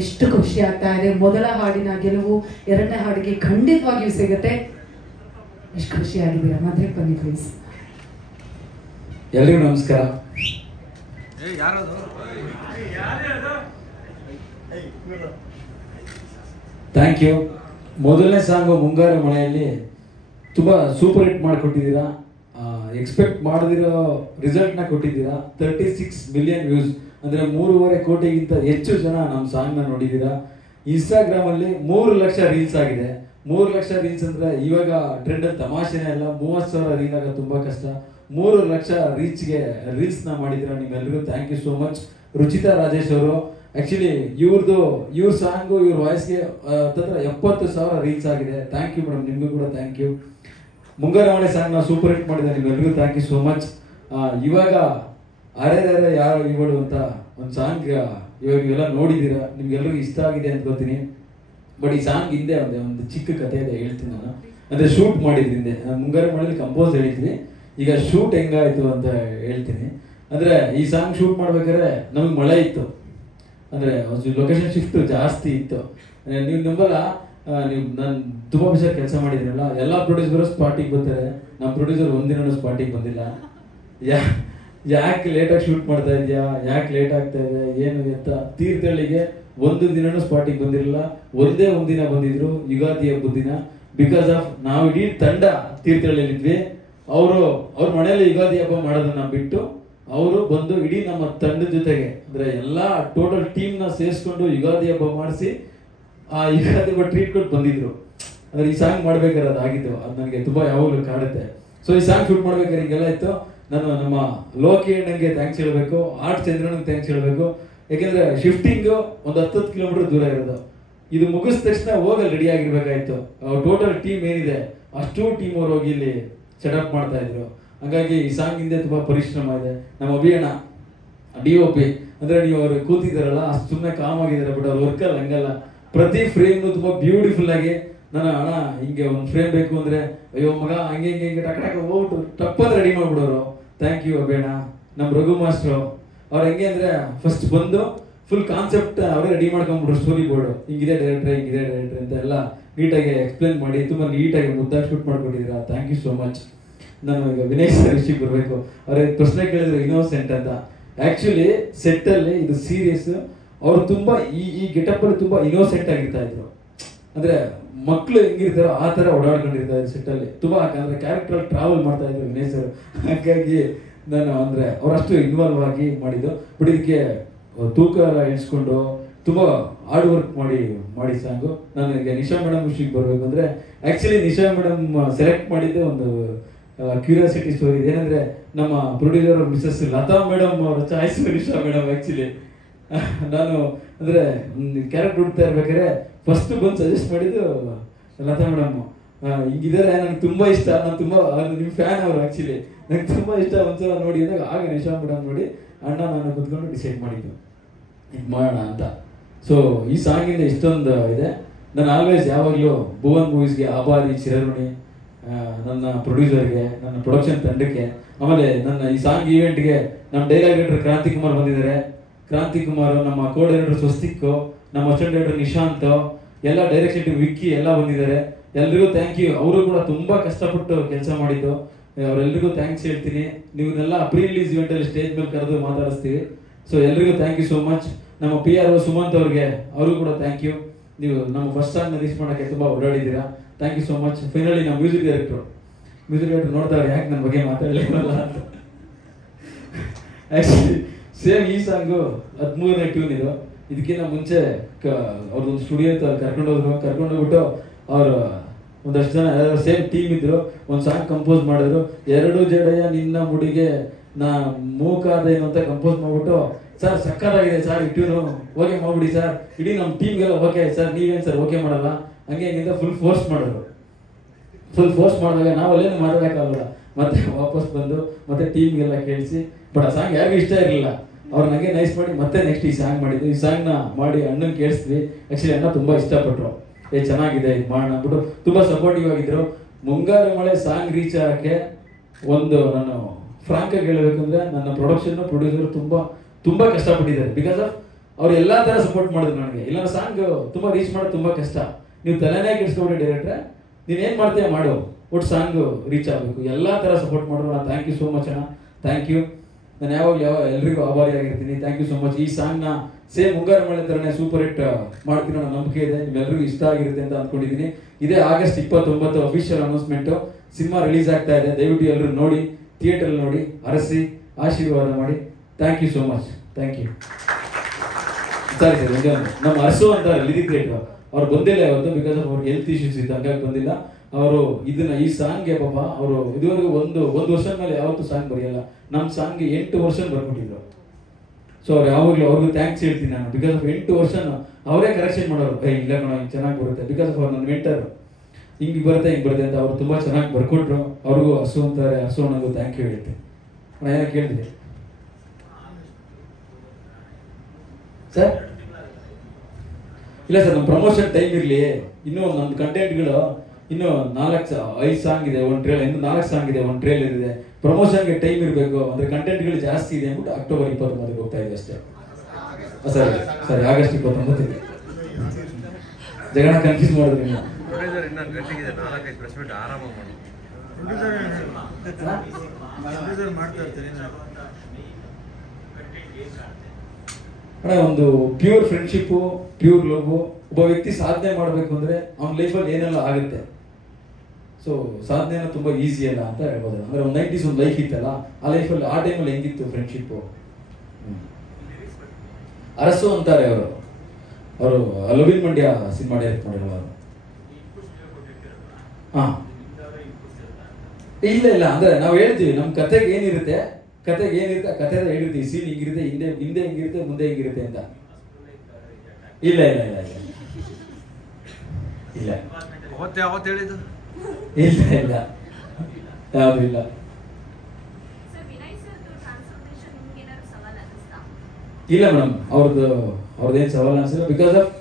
ಎಷ್ಟು ಖುಷಿ ಆಗ್ತಾ ಇದೆ. ಮೊದಲ ಹಾಡಿನ ಗೆಲುವು 2ನೇ ಹಾಡಿಗೆ ಖಂಡಿತವಾಗಿಯೂ ಸಿಗುತ್ತೆ. ಎಷ್ಟು ಖುಷಿ ಆಗಿದ್ದೀರಾ? ಮಧ್ಯ ಬನ್ನಿ ಪ್ಲೀಸ್. ಎಲ್ರಿಗೂ ನಮಸ್ಕಾರ. Thank you. ಮೊದಲನೇ ಸಾಂಗು ಮುಂಗಾರು ಮಳೆಯಲ್ಲಿ ತುಂಬ ಸೂಪರ್ ಹಿಟ್ ಮಾಡಿಕೊಟ್ಟಿದ್ದೀರಾ. ಎಕ್ಸ್ಪೆಕ್ಟ್ ಮಾಡದಿರೋ ರಿಸಲ್ಟ್ನ ಕೊಟ್ಟಿದ್ದೀರಾ. 36 ಮಿಲಿಯನ್ ವ್ಯೂಸ್, ಅಂದರೆ 3.5 ಕೋಟಿಗಿಂತ ಹೆಚ್ಚು ಜನ ನಮ್ಮ ಸಾಂಗ್ನ ನೋಡಿದ್ದೀರಾ. ಇನ್ಸ್ಟಾಗ್ರಾಮಲ್ಲಿ 3 ಲಕ್ಷ ರೀಲ್ಸ್ ಆಗಿದೆ. 3 ಲಕ್ಷ ರೀಲ್ಸ್ ಅಂದರೆ ಇವಾಗ ಟ್ರೆಂಡಲ್ಲಿ ತಮಾಷೆನೇ ಅಲ್ಲ. 30,000 ರೀಲ್ ಆಗೋದು ತುಂಬ ಕಷ್ಟ. 3 ಲಕ್ಷ ರೀಲ್ಸ್ನ ಮಾಡಿದ್ದೀರಾ. ನಿಮ್ಮೆಲ್ಲರಿಗೂ thank you so much. Ruchita Rajesh ಅವರು, ಆ್ಯಕ್ಚುಲಿ ಇವ್ರ ಸಾಂಗು ಇವ್ರ ವಾಯ್ಸ್ಗೆ 70,000 ರೀಲ್ಸ್ ಆಗಿದೆ. ಥ್ಯಾಂಕ್ ಯು ಮೇಡಮ್, ನಿಮಗೂ ಕೂಡ ಥ್ಯಾಂಕ್ ಯು. ಮುಂಗಾರು ಮಳೆ ಸಾಂಗ್ ನಾವು ಸೂಪರ್ ಹಿಟ್ ಮಾಡಿದೆ. ನಿಮ್ಮೆಲ್ಲರಿಗೂ ಥ್ಯಾಂಕ್ ಯು ಸೋ ಮಚ್. ಇವಾಗ ಅರೆ ಯಾರು ಇವಳು ಅಂತ ಒಂದು ಸಾಂಗ್ ಇವಾಗ ಇವೆಲ್ಲ ನೋಡಿದ್ದೀರಾ, ನಿಮ್ಗೆಲ್ಲರಿಗೂ ಇಷ್ಟ ಆಗಿದೆ ಅನ್ಕೋತೀನಿ. ಬಟ್ ಈ ಸಾಂಗ್ ಹಿಂದೆ ಒಂದು ಚಿಕ್ಕ ಕಥೆ ಇದೆ, ಹೇಳ್ತೀನಿ ನಾನು. ಅಂದರೆ ಶೂಟ್ ಮಾಡಿದ್ವಿ ಹಿಂದೆ, ಮುಂಗಾರು ಮಳೆಯಲ್ಲಿ ಕಂಪೋಸ್ ಹೇಳಿದ್ವಿ. ಈಗ ಶೂಟ್ ಹೆಂಗಾಯ್ತು ಅಂತ ಹೇಳ್ತೀನಿ. ಅಂದರೆ ಈ ಸಾಂಗ್ ಶೂಟ್ ಮಾಡ್ಬೇಕಾದ್ರೆ ನಮಗೆ ಮಳೆ ಇತ್ತು. ಅಂದರೆ ಲೊಕೇಶನ್ ಶಿಫ್ಟ್ ಜಾಸ್ತಿ ಇತ್ತು. ನೀವು ನಂಬಲ್ಲ, ನೀವು ನಾನು ತುಂಬ ವಿಷಯ ಕೆಲಸ ಮಾಡಿದ್ದೀನಲ್ಲ, ಎಲ್ಲ ಪ್ರೊಡ್ಯೂಸರು ಸ್ಪಾಟಿಗೆ ಬರ್ತಾರೆ, ನಮ್ಮ ಪ್ರೊಡ್ಯೂಸರ್ ಒಂದಿನೂ ಸ್ಪಾಟಿಗೆ ಬಂದಿಲ್ಲ. ಯಾಕೆ ಲೇಟಾಗಿ ಶೂಟ್ ಮಾಡ್ತಾ ಇದೆಯಾ, ಯಾಕೆ ಲೇಟ್ ಆಗ್ತಾ ಇದೆ, ಏನು ಎತ್ತ. ತೀರ್ಥಹಳ್ಳಿಗೆ ಒಂದು ದಿನನೂ ಸ್ಪಾಟಿಗೆ ಬಂದಿರಲಿಲ್ಲ, ಒಂದೇ ಒಂದಿನ ಬಂದಿದ್ರು, ಯುಗಾದಿ ಹಬ್ಬದ ದಿನ. ಬಿಕಾಸ್ ಆಫ್ ನಾವು ಇಡೀ ತಂಡ ತೀರ್ಥಹಳ್ಳಿಲಿದ್ವಿ, ಅವ್ರ ಮನೆಯಲ್ಲಿ ಯುಗಾದಿ ಹಬ್ಬ ಮಾಡೋದನ್ನ ಬಿಟ್ಟು ಅವರು ಬಂದು ಇಡೀ ನಮ್ಮ ತಂಡದ ಜೊತೆಗೆ, ಅಂದರೆ ಎಲ್ಲ ಟೋಟಲ್ ಟೀಮ್ನ ಸೇರಿಸ್ಕೊಂಡು ಯುಗಾದಿ ಹಬ್ಬ ಮಾಡಿಸಿ ಆ ಯುಗಾದಿ ಹಬ್ಬ ಟ್ರೀಟ್ ಕೊಟ್ಟು ಬಂದಿದ್ರು. ಅಂದರೆ ಈ ಸಾಂಗ್ ಮಾಡ್ಬೇಕಾದ್ರೆ ಅದಾಗಿತ್ತು, ಅದು ನನಗೆ ತುಂಬ ಯಾವಾಗಲೂ ಕಾಡುತ್ತೆ. ಸೊ ಈ ಸಾಂಗ್ ಶೂಟ್ ಮಾಡ್ಬೇಕಾದ್ರೆ ಹಿಂಗೆಲ್ಲ ಇತ್ತು. ನಾನು ನಮ್ಮ ಲೋಕಿ ಅಣ್ಣಂಗೆ ಥ್ಯಾಂಕ್ಸ್ ಹೇಳಬೇಕು, ಆರ್ಟ್ ಚಂದ್ರನಿಗೆ ಥ್ಯಾಂಕ್ಸ್ ಹೇಳಬೇಕು. ಯಾಕೆಂದರೆ ಶಿಫ್ಟಿಂಗು ಒಂದು 10 ಕಿಲೋಮೀಟರ್ ದೂರ ಇರೋದು. ಇದು ಮುಗಿದ ತಕ್ಷಣ ಹೋಗಲ್ಲಿ ರೆಡಿ ಆಗಿರ್ಬೇಕಾಯ್ತು. ಟೋಟಲ್ ಟೀಮ್ ಏನಿದೆ ಅಷ್ಟು ಟೀಮ್ ಅವ್ರು ಹೋಗಿ ಇಲ್ಲಿ ಸೆಟಪ್ ಮಾಡ್ತಾ ಇದ್ರು. ಹಾಗಾಗಿ ಈ ಸಾಂಗ್ ಹಿಂದೆ ತುಂಬ ಪರಿಶ್ರಮ ಇದೆ. ನಮ್ಮ ಅಭಿಯಣ್ಣ DOP ಅಂದರೆ ನೀವು ಅವ್ರು ಕೂತಿದ್ದಾರಲ್ಲ, ಅಷ್ಟು ಸುಮ್ಮನೆ ಕಾಮ್ ಆಗಿದ್ದಾರೆ, ಬಟ್ ಅವ್ರು ವರ್ಕಲ್ಲಿ ಹಂಗಲ್ಲ. ಪ್ರತಿ ಫ್ರೇಮ್ನು ತುಂಬ ಬ್ಯೂಟಿಫುಲ್ ಆಗಿ, ನಾನು ಅಣ್ಣ ಹಿಂಗೆ ಒಂದು ಫ್ರೇಮ್ ಬೇಕು ಅಂದರೆ ಅಯ್ಯೋ ಮಗ ಹಂಗೆ ಹಿಂಗೆ ಹಿಂಗೆ ಟಕ್ ಹೋಗ್ಬಿಟ್ಟು ಟಪ್ಪಲ್ಲಿ ರೆಡಿ ಮಾಡ್ಬಿಡೋರು. ಥ್ಯಾಂಕ್ ಯು ಅಭಿಯಣ್ಣ. ನಮ್ಮ ರಘು ಮಾಸ್ಟ್ರು ಅವ್ರು ಹೆಂಗೆ ಅಂದರೆ ಫಸ್ಟ್ ಬಂದು ಫುಲ್ ಕಾನ್ಸೆಪ್ಟ್ ಅವರೇ ರೆಡಿ ಮಾಡ್ಕೊಂಡ್ಬಿಟ್ರು, ಸ್ಟೋರಿ ಬೋರ್ಡು ಹಿಂಗಿದೆ ಡೈರೆಕ್ಟ್ರೆ ಅಂತ ಎಲ್ಲ ನೀಟಾಗಿ ಎಕ್ಸ್ಪ್ಲೇನ್ ಮಾಡಿ ತುಂಬ ನೀಟಾಗಿ ಮುದ್ದಾಗಿ ಶೂಟ್ ಮಾಡ್ಕೊಂಡಿದ್ದೀರಾ. Thank you so much. ನಾನು ಈಗ ವಿನಯ್ ಸರ್ ವಿಷಯಕ್ಕೆ ಬರಬೇಕು. ಅವ್ರಿಗೆ ಪ್ರಶ್ನೆ ಕೇಳಿದ್ರು ಇನ್ನೋಸೆಂಟ್ ಅಂತ. ಆ್ಯಕ್ಚುಲಿ ಸೆಟ್ಟಲ್ಲಿ ಇದು ಸೀರಿಯಸ್. ಅವರು ತುಂಬ ಈ ಗೆಟಪ್ಪಲ್ಲಿ ತುಂಬ ಇನ್ನೋಸೆಂಟ್ ಆಗಿರ್ತಾ ಇದ್ರು. ಅಂದರೆ ಮಕ್ಕಳು ಹೆಂಗಿರ್ತಾರೋ ಆ ಥರ ಓಡಾಡ್ಕೊಂಡಿರ್ತಾ ಇದ್ರು ಸೆಟ್ಟಲ್ಲಿ. ತುಂಬ ಅಂದರೆ ಕ್ಯಾರೆಕ್ಟರ್ ಟ್ರಾವೆಲ್ ಮಾಡ್ತಾ ಇದ್ರು ವಿನಯ್ ಸರ್. ಹಾಗಾಗಿ ನಾನು ಅಂದರೆ ಅವರಷ್ಟು ಇನ್ವಾಲ್ವ್ ಆಗಿ ಮಾಡಿದ್ದು. ಬಟ್ ಇದಕ್ಕೆ ತೂಕ ಎಲ್ಲ ಇಳಿಸ್ಕೊಂಡು ತುಂಬ ಹಾರ್ಡ್ ವರ್ಕ್ ಮಾಡಿ ಸಾಂಗು. ನಾನು ಈಗ ನಿಶಾ ಮೇಡಮ್ ವಿಷಯಕ್ಕೆ ಬರಬೇಕು ಅಂದರೆ, ಆ್ಯಕ್ಚುಲಿ ನಿಶಾ ಮೇಡಮ್ ಸೆಲೆಕ್ಟ್ ಮಾಡಿದ್ದೆ ಒಂದು ಕ್ಯೂರಿಯಾಸಿಟಿ ಸ್ಟೋರಿ. ಏನಂದರೆ ನಮ್ಮ ಪ್ರೊಡ್ಯೂಸರ್ ಮಿಸಸ್ ಲತಾ ಮೇಡಮ್ ಅವರ ಚಾಯ್ಸ್ ನಿಶಾ ಮೇಡಮ್. ಆ್ಯಕ್ಚುಲಿ ನಾನು ಅಂದರೆ ಕ್ಯಾರೆಕ್ಟರ್ ಹುಡ್ತಾ ಇರ್ಬೇಕಾದ್ರೆ ಫಸ್ಟ್ ಬಂದು ಸಜೆಸ್ಟ್ ಮಾಡಿದ್ದು ಲತಾ ಮೇಡಮ್. ಹಿಂಗಿದ್ದಾರೆ, ನನಗೆ ತುಂಬ ಇಷ್ಟ, ನಾನು ತುಂಬ ನಿಮ್ಮ ಫ್ಯಾನ್ ಅವರು. ಆ್ಯಕ್ಚುಲಿ ನನಗೆ ತುಂಬ ಇಷ್ಟ. ಒಂದ್ಸಲ ನೋಡಿ ಅಂದಾಗ ಆಗ ನಿಶಾ ಮೇಡಮ್ ನೋಡಿ ಅಣ್ಣ ನಾನು ಕುತ್ಕೊಂಡು ಡಿಸೈಡ್ ಮಾಡಿದ್ದು ಇದು ಮಾಡೋಣ ಅಂತ. ಸೊ ಈ ಸಾಂಗಿಂದ ಇಷ್ಟೊಂದು ಇದೆ. ನಾನು ಆಲ್ವೇಸ್ ಯಾವಾಗಲೂ ಭುವನ್ ಮೂವೀಸ್ಗೆ ಆಭಾರಿ, ಚಿರಋಣಿ, ನನ್ನ ಪ್ರೊಡ್ಯೂಸರ್ಗೆ, ನನ್ನ ಪ್ರೊಡಕ್ಷನ್ ತಂಡಕ್ಕೆ, ಆಮೇಲೆ ನನ್ನ ಈ ಸಾಂಗ್ ಈವೆಂಟ್ಗೆ ನಮ್ಮ ಡೈಲಾಗ್ ರೈಟರ್ ಕ್ರಾಂತಿಕುಮಾರ್ ಬಂದಿದ್ದಾರೆ. ಕ್ರಾಂತಿಕುಮಾರ್, ನಮ್ಮ ಕೋ ಡೈರೆಕ್ಟರ್ ಸ್ವಸ್ತಿಕ್ಕು, ನಮ್ಮ ಅಸಿಸ್ಟೆಂಟ್ ಡೈರೆಕ್ಟರ್ ನಿಶಾಂತ್, ಎಲ್ಲ ಡೈರೆಕ್ಷನ್ ಟೀಮ್ ವಿಕ್ಕಿ ಎಲ್ಲ ಬಂದಿದ್ದಾರೆ. ಎಲ್ರಿಗೂ ಥ್ಯಾಂಕ್ ಯು. ಅವರು ಕೂಡ ತುಂಬ ಕಷ್ಟಪಟ್ಟು ಕೆಲಸ ಮಾಡಿದ್ದು. ಅವರೆಲ್ಲರಿಗೂ ಥ್ಯಾಂಕ್ಸ್ ಹೇಳ್ತೀನಿ. ನೀವನ್ನೆಲ್ಲ ಪ್ರೀ ರಿಲೀಸ್ ಇವೆಂಟಲ್ಲಿ ಸ್ಟೇಜ್ ಮೇಲೆ ಕರೆದು ಮಾತಾಡಿಸ್ತೀವಿ. ಸೊ ಎಲ್ರಿಗೂ ಥ್ಯಾಂಕ್ ಯು ಸೋ ಮಚ್. ನಮ್ಮ PRO ಸುಮಂತ್ ಅವ್ರಿಗೆ, ಅವರು ಕೂಡ ಥ್ಯಾಂಕ್ ಯು. ನೀವು ನಮ್ಮ ಫಸ್ಟ್ ಸಾಂಗ್ನ ರೀಚ್ ಮಾಡೋಕ್ಕೆ ತುಂಬ ಓಡಾಡಿದ್ದೀರಾ. Thank you so much. Finally ನಮ್ಮ ಮ್ಯೂಸಿಕ್ ಡೈರೆಕ್ಟರ್ ನೋಡ್ತಾರೆ ಯಾಕೆ ನನ್ನ ಬಗ್ಗೆ ಮಾತಾಡಲಿಲ್ಲ ಅಂತ. ಆ್ಯಕ್ಚುಲಿ ಸೇಮ್ ಈ ಸಾಂಗು 13ನೇ ಟ್ಯೂನ್ ಇದು. ಇದಕ್ಕಿಂತ ಮುಂಚೆ ಅವ್ರದ್ದೊಂದು ಸ್ಟುಡಿಯೋ ಕರ್ಕೊಂಡೋಗ್ಬಿಟ್ಟು ಅವರು ಒಂದಷ್ಟು ಜನ ಸೇಮ್ ಟೀಮ್ ಇದ್ರು, ಒಂದು ಸಾಂಗ್ ಕಂಪೋಸ್ ಮಾಡಿದ್ರು. 2 ಜಡೆಯ ನಿನ್ನ ಮುಡಿಗೆ ನಾ ಮೂಕಾದೇನು ಅಂತ ಕಂಪೋಸ್ ಮಾಡ್ಬಿಟ್ಟು, ಸರ್ ಸಕ್ಕತ್ತಾಗಿದೆ ಸರ್ ಈ ಟ್ಯೂನು, ಓಕೆ ಮಾಡ್ಬಿಡಿ ಸರ್, ಇಡೀ ನಮ್ಮ ಟೀಮ್ಗೆಲ್ಲ ಓಕೆ ಸರ್, ನೀವೇನು ಸರ್ ಓಕೆ ಮಾಡಲ್ಲ ಹಂಗೆ ಹಿಂಗಿಂದ ಫುಲ್ ಫೋರ್ಸ್ ಮಾಡಿದ್ರು. ಫುಲ್ ಫೋರ್ಸ್ ಮಾಡಿದಾಗ ನಾವು ಅಲ್ಲೇನು ಮಾಡೋಕ್ಕಾಗಲ್ಲ. ಮತ್ತೆ ವಾಪಸ್ ಬಂದು ಮತ್ತೆ ಟೀಮ್ಗೆಲ್ಲ ಕೇಳಿಸಿ, ಬಟ್ ಆ ಸಾಂಗ್ ಯಾರಿಗೂ ಇಷ್ಟ ಇರಲಿಲ್ಲ. ಅವ್ರು ನನಗೆ ನೈಸ್ ಮಾಡಿ ಮತ್ತೆ ನೆಕ್ಸ್ಟ್ ಈ ಸಾಂಗ್ ಮಾಡಿದ್ದು. ಈ ಸಾಂಗ್ನ ಮಾಡಿ ಅಣ್ಣನ ಕೇಳಿಸ್ತೀವಿ. ಆ್ಯಕ್ಚುಲಿ ಅಣ್ಣ ತುಂಬ ಇಷ್ಟಪಟ್ಟರು, ಚೆನ್ನಾಗಿದೆ ಇದು ಮಾಡೋಣ ಅಂದ್ಬಿಟ್ಟು ತುಂಬ ಸಪೋರ್ಟಿವ್ ಆಗಿದ್ರು. ಮುಂಗಾರು ಮಳೆ ಸಾಂಗ್ ರೀಚ್ ಆಗೋಕ್ಕೆ ಒಂದು ನಾನು ಫ್ರಾಂಕಾಗಿ ಹೇಳಬೇಕಂದ್ರೆ ನನ್ನ ಪ್ರೊಡ್ಯೂಸರ್ ತುಂಬ ಕಷ್ಟಪಟ್ಟಿದ್ದಾರೆ. ಬಿಕಾಸ್ ಆಫ್ ಅವ್ರು ಎಲ್ಲ ಥರ ಸಪೋರ್ಟ್ ಮಾಡಿದ್ರು ನನಗೆ. ಇಲ್ಲ ಸಾಂಗ್ ತುಂಬ ರೀಚ್ ಮಾಡೋದು ತುಂಬ ಕಷ್ಟ. ನೀವು ತಲೆನೇ ಕೆಡಿಸ್ಕೊಬಿಟ್ಟು ಡೈರೆಕ್ಟ್ರೆ, ನೀವೇನು ಮಾಡ್ತೀಯ ಮಾಡು, ಒಟ್ಟು ಸಾಂಗು ರೀಚ್ ಆಗಬೇಕು. ಎಲ್ಲ ಥರ ಸಪೋರ್ಟ್ ಮಾಡಿದ್ರು. ನಾನು ಥ್ಯಾಂಕ್ ಯು ಸೋ ಮಚ್ ಅಣ್ಣ, ಥ್ಯಾಂಕ್ ಯು. ನಾನು ಎಲ್ರಿಗೂ ಆಭಾರಿ ಆಗಿರ್ತೀನಿ. Thank you so much. ಈ ಸಾಂಗ್ನ ಸೇಮ್ ಮುಂಗಾರು ಮಳೆ ಥರನೇ ಸೂಪರ್ ಹಿಟ್ ಮಾಡ್ತೀನಿ ಅನ್ನೋ ನಂಬಿಕೆ ಇದೆ. ನಿಮ್ಮೆಲ್ಲರಿಗೂ ಇಷ್ಟ ಆಗಿರುತ್ತೆ ಅಂತ ಅಂದ್ಕೊಂಡಿದ್ದೀನಿ. ಇದೇ August 29 official announcement. Cinema release ಆಗ್ತಾ ಇದೆ. ದಯವಿಟ್ಟು ಎಲ್ಲರೂ ನೋಡಿ, ಥಿಯೇಟರ್ ನೋಡಿ, ಹರಸಿ ಆಶೀರ್ವಾದ ಮಾಡಿ. Thank you so much. Thank you. ಸರಿ ಸರ್, ನಮ್ಮ ಹರ್ಸು ಅಂತ ಲಿರಿಕ್ ರೈಟರ್ ಅವ್ರು ಬಂದಿಲ್ಲ ಇವತ್ತು. ಬಿಕಾಸ್ ಆಫ್ ಅವ್ರಿಗೆ ಹೆಲ್ತ್ ಇಶ್ಯೂಸ್ ಇತ್ತು, ಹಂಗಾಗಿ ಬಂದಿಲ್ಲ ಅವರು. ಈ ಸಾಂಗ್ಗೆ ಪಾಪ ಅವರು ಇದುವರೆಗೂ ಒಂದು ವರ್ಷ ಮೇಲೆ ಯಾವತ್ತೂ ಸಾಂಗ್ ಬರೆಯಲ್ಲ. ನಮ್ಮ ಸಾಂಗ್ಗೆ 8 ವರ್ಷ ಬರ್ಕೊಟ್ಟಿದ್ರು. ಸೊ ಅವ್ರು ಯಾವಾಗಲೂ ಅವ್ರಿಗೂ ಥ್ಯಾಂಕ್ಸ್ ಹೇಳ್ತೀನಿ ನಾನು. ಬಿಕಾಸ್ ಆಫ್ 8 ವರ್ಷ ಅವರೇ ಕರೆಕ್ಷನ್ ಮಾಡೋರು. ಇಲ್ಲ ಕಣೋ ಹಿಂಗೆ ಚೆನ್ನಾಗಿ ಬರುತ್ತೆ. ಬಿಕಾಸ್ ಆಫ್ ಅವ್ರು ನನ್ನ ಮೆಂಟರ್, ಹಿಂಗೆ ಬರುತ್ತೆ ಅಂತ ಅವ್ರು ತುಂಬ ಚೆನ್ನಾಗಿ ಬರ್ಕೊಟ್ರು. ಅವ್ರಿಗೂ ಹಸು ಅಂತಾರೆ, ಹಸು ಅನ್ನೋದು ಥ್ಯಾಂಕ್ ಯು ಹೇಳ್ತೀನಿ. ನಾನು ಏನೋ ಕೇಳಿದೆ ಸರ್. ಇಲ್ಲ ಸರ್, ನಮ್ಮ ಪ್ರಮೋಷನ್ ಟೈಮ್ ಇರಲಿ. ಇನ್ನೂ ನಮ್ಮ ಕಂಟೆಂಟ್ಗಳು ಇನ್ನೂ 5 ಸಾಂಗ್ ಇದೆ ಒಂದು ಟ್ರೇಲ್, ಇನ್ನೂ 4 ಸಾಂಗ್ ಇದೆ ಒಂದು ಟ್ರೇಲ್ ಇದೆ. ಪ್ರಮೋಷನ್ಗೆ ಟೈಮ್ ಇರಬೇಕು, ಅಂದರೆ ಕಂಟೆಂಟ್ಗಳು ಜಾಸ್ತಿ ಇದೆ ಅಂದ್ಬಿಟ್ಟು ಅಕ್ಟೋಬರ್ 23 ಹೋಗ್ತಾ ಇದೆ ಅಷ್ಟೇ. ಸರಿ ಆಗಸ್ಟ್ 29 ಜಗಣ ಕನ್ಫ್ಯೂಸ್ ಮಾಡಿದ್ರಿ ನೀವು. ಅಣ್ಣ ಒಂದು ಪ್ಯೂರ್ ಫ್ರೆಂಡ್ಶಿಪ್ಪು, ಪ್ಯೂರ್ ಲವ್. ಒಬ್ಬ ವ್ಯಕ್ತಿ ಸಾಧನೆ ಮಾಡಬೇಕು ಅಂದ್ರೆ ಅವ್ನ ಲೈಫಲ್ಲಿ ಏನೆಲ್ಲ ಆಗುತ್ತೆ. ಸೊ ಸಾಧನೆನ ತುಂಬಾ ಈಸಿ ಅಲ್ಲ ಅಂತ ಹೇಳ್ಬೋದು. ಅಂದ್ರೆ ಒಂದು 90s ಒಂದು ಲೈಫ್ ಇತ್ತಲ್ಲ, ಆ ಲೈಫಲ್ಲಿ ಆ ಟೈಮಲ್ಲಿ ಹೆಂಗಿತ್ತು ಫ್ರೆಂಡ್ಶಿಪ್ಪು. ಅರಸು ಅಂತಾರೆ ಅವರು ಲವಿನ್ ಮಂಡ್ಯ ಸಿನಿಮಾ ಡೈರೆಕ್ಟ್ ಮಾಡಿರೋರು ಅವರು. ಹಾ ಇಲ್ಲ ಅಂದ್ರೆ ನಾವು ಹೇಳ್ತೀವಿ ನಮ್ಮ ಕತೆಗೆ ಏನಿರುತ್ತೆ ಕತೆ ಹೇಳಿರ್ತೀವಿ. ಸೀನ್ ಹಿಂಗಿರುತ್ತೆ, ಹಿಂದೆ ಹಿಂಗಿರುತ್ತೆ, ಮುಂದೆ ಹಿಂಗಿರುತ್ತೆ ಅಂತ. ಇಲ್ಲ ಯಾವುದು ಇಲ್ಲ. ಇಲ್ಲ ಮೇಡಮ್, ಅವ್ರದ್ದೇನು ಸವಾಲ್ ಅನ್ಸಿಲ್ಲ. ಬಿಕಾಸ್ ಆಫ್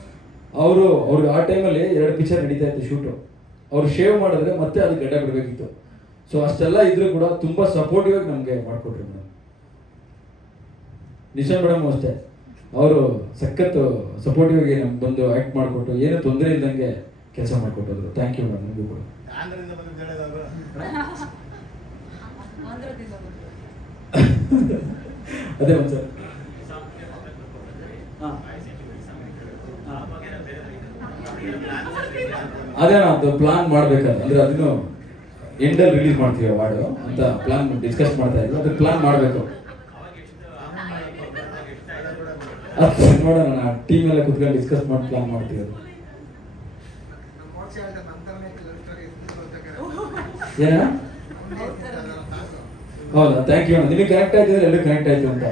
ಅವ್ರಿಗೆ ಆ ಟೈಮಲ್ಲಿ 2 ಪಿಕ್ಚರ್ ನಡೀತಾ ಇತ್ತು ಶೂಟು. ಅವ್ರು ಶೇವ್ ಮಾಡಿದ್ರೆ ಮತ್ತೆ ಅದು ಗಡ್ಡ ಬಿಡಬೇಕಿತ್ತು. ಸೊ ಅಷ್ಟೆಲ್ಲ ಇದ್ರೂ ಕೂಡ ತುಂಬಾ ಸಪೋರ್ಟಿವ್ ಆಗಿ ನಮಗೆ ಮಾಡಿಕೊಟ್ರು ಮೇಡಮ್. ನಿಶಾ ಮೇಡಮ್ ಅಷ್ಟೇ, ಅವರು ಸಖತ್ತು ಸಪೋರ್ಟಿವ್ ಆಗಿ ನಮ್ಗೆ ಬಂದು ಆಕ್ಟ್ ಮಾಡಿಕೊಟ್ಟು ಏನು ತೊಂದರೆ ಇಲ್ದಂಗೆ ಕೆಲಸ ಮಾಡಿಕೊಟ್ಟಿದ್ರು. Thank you madam. ನಿಮಗೂ ಕೂಡ ಅದೇ ಒಂದು ಸರ್ ಅದೇ ಅದು ಪ್ಲಾನ್ ಮಾಡ್ಬೇಕಂತ ಅಂದ್ರೆ ಅದನ್ನು ಎಂಡಲ್ಲಿ ರಿಲೀಸ್ ಮಾಡ್ತೀವಿ ಅವಾರ್ಡು ಅಂತ ಪ್ಲಾನ್ ಡಿಸ್ಕಸ್ ಮಾಡ್ತಾ ಇದ್ವಿ. ಅದಕ್ಕೆ ಪ್ಲಾನ್ ಮಾಡಬೇಕು. ನೋಡೋಣ, ಟೀಮ್ ಎಲ್ಲ ಕುತ್ಕೊಂಡು ಡಿಸ್ಕಸ್ ಮಾಡಿ ಪ್ಲಾನ್ ಮಾಡ್ತೀವಿ. ಅದು ಏನ ಹೌದಾ? Thank you. ನಿಮಗೆ ಕನೆಕ್ಟ್ ಆಯ್ತು ಅಂದ್ರೆ ಎಲ್ಲರೂ ಕನೆಕ್ಟ್ ಆಯ್ತು ಅಂತ.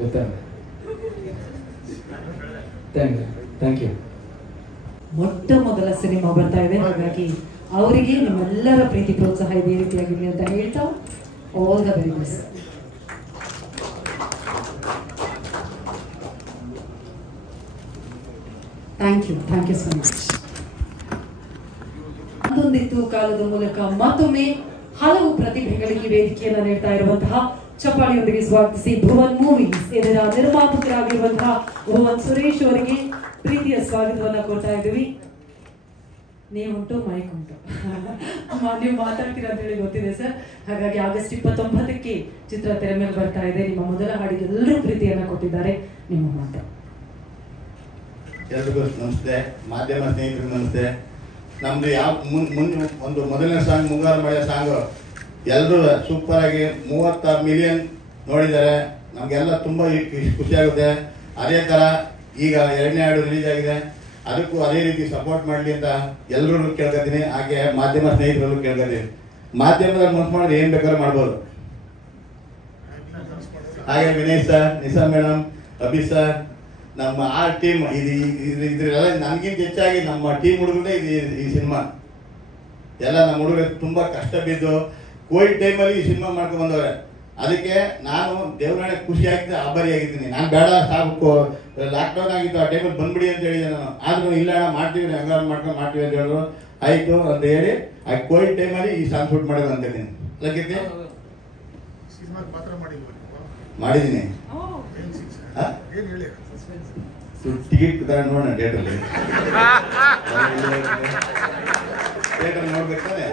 ಗೊತ್ತಾಗ ಥ್ಯಾಂಕ್ ಯು. ಮೊಟ್ಟ ಮೊದಲ ಸಿನಿಮಾ ಬರ್ತಾ ಇದೆ, ಹಾಗಾಗಿ ಅವರಿಗೆ ನಿಮ್ಮೆಲ್ಲರ ಪ್ರೀತಿ ಪ್ರೋತ್ಸಾಹ ಇದೇ ರೀತಿಯಾಗಿರಲಿ ಅಂತ ಹೇಳ್ತಾ all the very best. Thank you so much. ಅದೊಂದಿತ್ತು ಕಾಲದ ಮೂಲಕ ಮತ್ತೊಮ್ಮೆ ಹಲವು ಪ್ರತಿಭೆಗಳಿಗೆ ವೇದಿಕೆಯನ್ನು ನೀಡ್ತಾ ಇರುವಂತಹ ಚಪ್ಪಾಳಿಯೊಂದಿಗೆ ಸ್ವಾಗತಿಸಿ ಭುವನ್ ಮೂವೀಸ್ ಇದರ ನಿರ್ಮಾಪಕರಾಗಿರುವಂತಹ ಭುವನ್ ಸುರೇಶ್ ಅವರಿಗೆ ಪ್ರೀತಿಯ ಸ್ವಾಗತವನ್ನ ಕೊಡ್ತಾ ಇದ್ದೀವಿ. ನೀವುಂಟು ಮೈಕ್ ಉಂಟು, ನೀವು ಮಾತಾಡ್ತೀರಾ ಅಂತ ಹೇಳಿ ಗೊತ್ತಿದೆ ಸರ್. ಹಾಗಾಗಿ ಆಗಸ್ಟ್ 29ಕ್ಕೆ ಚಿತ್ರ ತೆರೆ ಮೇಲೆ ಬರ್ತಾ ಇದೆ. ನಿಮ್ಮ ಮೊದಲ ಹಾಡಿಗೆ ಎಲ್ಲರೂ ಪ್ರೀತಿಯನ್ನ ಕೊಟ್ಟಿದ್ದಾರೆ. ನಿಮ್ಮ ಮಾತು. ಎಲ್ರಿಗೂ ನಮಸ್ತೆ, ಮಾಧ್ಯಮ ಸ್ನೇಹಿತರಿಗೂ ನಮಸ್ತೆ. ನಮ್ದು ಮುಂದೆ ಒಂದು ಮೊದಲನೇ ಸಾಂಗ್ ಮುಂಗಾರು ಮಳೆ ಸಾಂಗ್ ಎಲ್ಲರೂ ಸೂಪರ್ ಆಗಿ 36 ಮಿಲಿಯನ್ ನೋಡಿದ್ದಾರೆ. ನಮಗೆಲ್ಲ ತುಂಬ ಖುಷಿಯಾಗುತ್ತೆ. ಅದೇ ಥರ ಈಗ 2ನೇ ಹಾಡು ರಿಲೀಸ್ ಆಗಿದೆ, ಅದಕ್ಕೂ ಅದೇ ರೀತಿ ಸಪೋರ್ಟ್ ಮಾಡಲಿ ಅಂತ ಎಲ್ಲರೂ ಕೇಳ್ಕೊತೀನಿ. ಹಾಗೆ ಮಾಧ್ಯಮ ಸ್ನೇಹಿತರಲ್ಲೂ ಕೇಳ್ಕೊತೀನಿ. ಮಾಧ್ಯಮದಲ್ಲಿ ಮನಸ್ಸು ಮಾಡಿದ್ರೆ ಏನು ಬೇಕಾದ್ರೂ ಮಾಡ್ಬೋದು. ಹಾಗೆ Vinay sir, Nisha madam, Abhi sir, ನಮ್ಮ ಆ ಟೀಮ್ ಇದ್ರೆಲ್ಲ ನನಗಿಂತ ಹೆಚ್ಚಾಗಿ ನಮ್ಮ ಟೀಮ್ ಹುಡುಗರೇ ಈ ಸಿನಿಮಾ ಎಲ್ಲ ನಮ್ಮ ಹುಡುಗರು ತುಂಬ ಕಷ್ಟ ಬಿದ್ದು ಕೋವಿಡ್ ಟೈಮಲ್ಲಿ ಈ ಸಿನಿಮಾ ಮಾಡ್ಕೊಂಡು ಬಂದವ್ರೆ. ಅದಕ್ಕೆ ನಾನು ದೇವರಾಣೆ ಖುಷಿ ಆಗ್ತದೆ, ಆಭಾರಿ ಆಗಿದ್ದೀನಿ. ನಾನು ಬೇಡ ಸಾಕು ಲಾಕ್ಡೌನ್ ಆಗಿತ್ತು, ಆ ಟೈಮಲ್ಲಿ ಬಂದ್ಬಿಡಿ ಅಂತ ಹೇಳಿದೆ ನಾನು. ಆದ್ರೂ ಇಲ್ಲ ಮಾಡ್ತೀವಿ, ಹಂಗಾರು ಮಾಡ್ತೀವಿ ಅಂತ ಹೇಳಿದ್ರು. ಆಯಿತು ಅಂತ ಹೇಳಿ ಆ ಕೋವಿಡ್ ಟೈಮಲ್ಲಿ ಈ ಸಾಂಗ್ ಶೂಟ್ ಮಾಡೋದು ಅಂತಿದ್ದೀನಿ. ಲಕ್ಕಿದ್ದೆ ಮಾಡಿದ್ದೀನಿ. ಟಿಕೆಟ್ ನೋಡೋಣ ಥಿಯೇಟರ್ ನೋಡ್ಬೇಕು ತಾನೆ.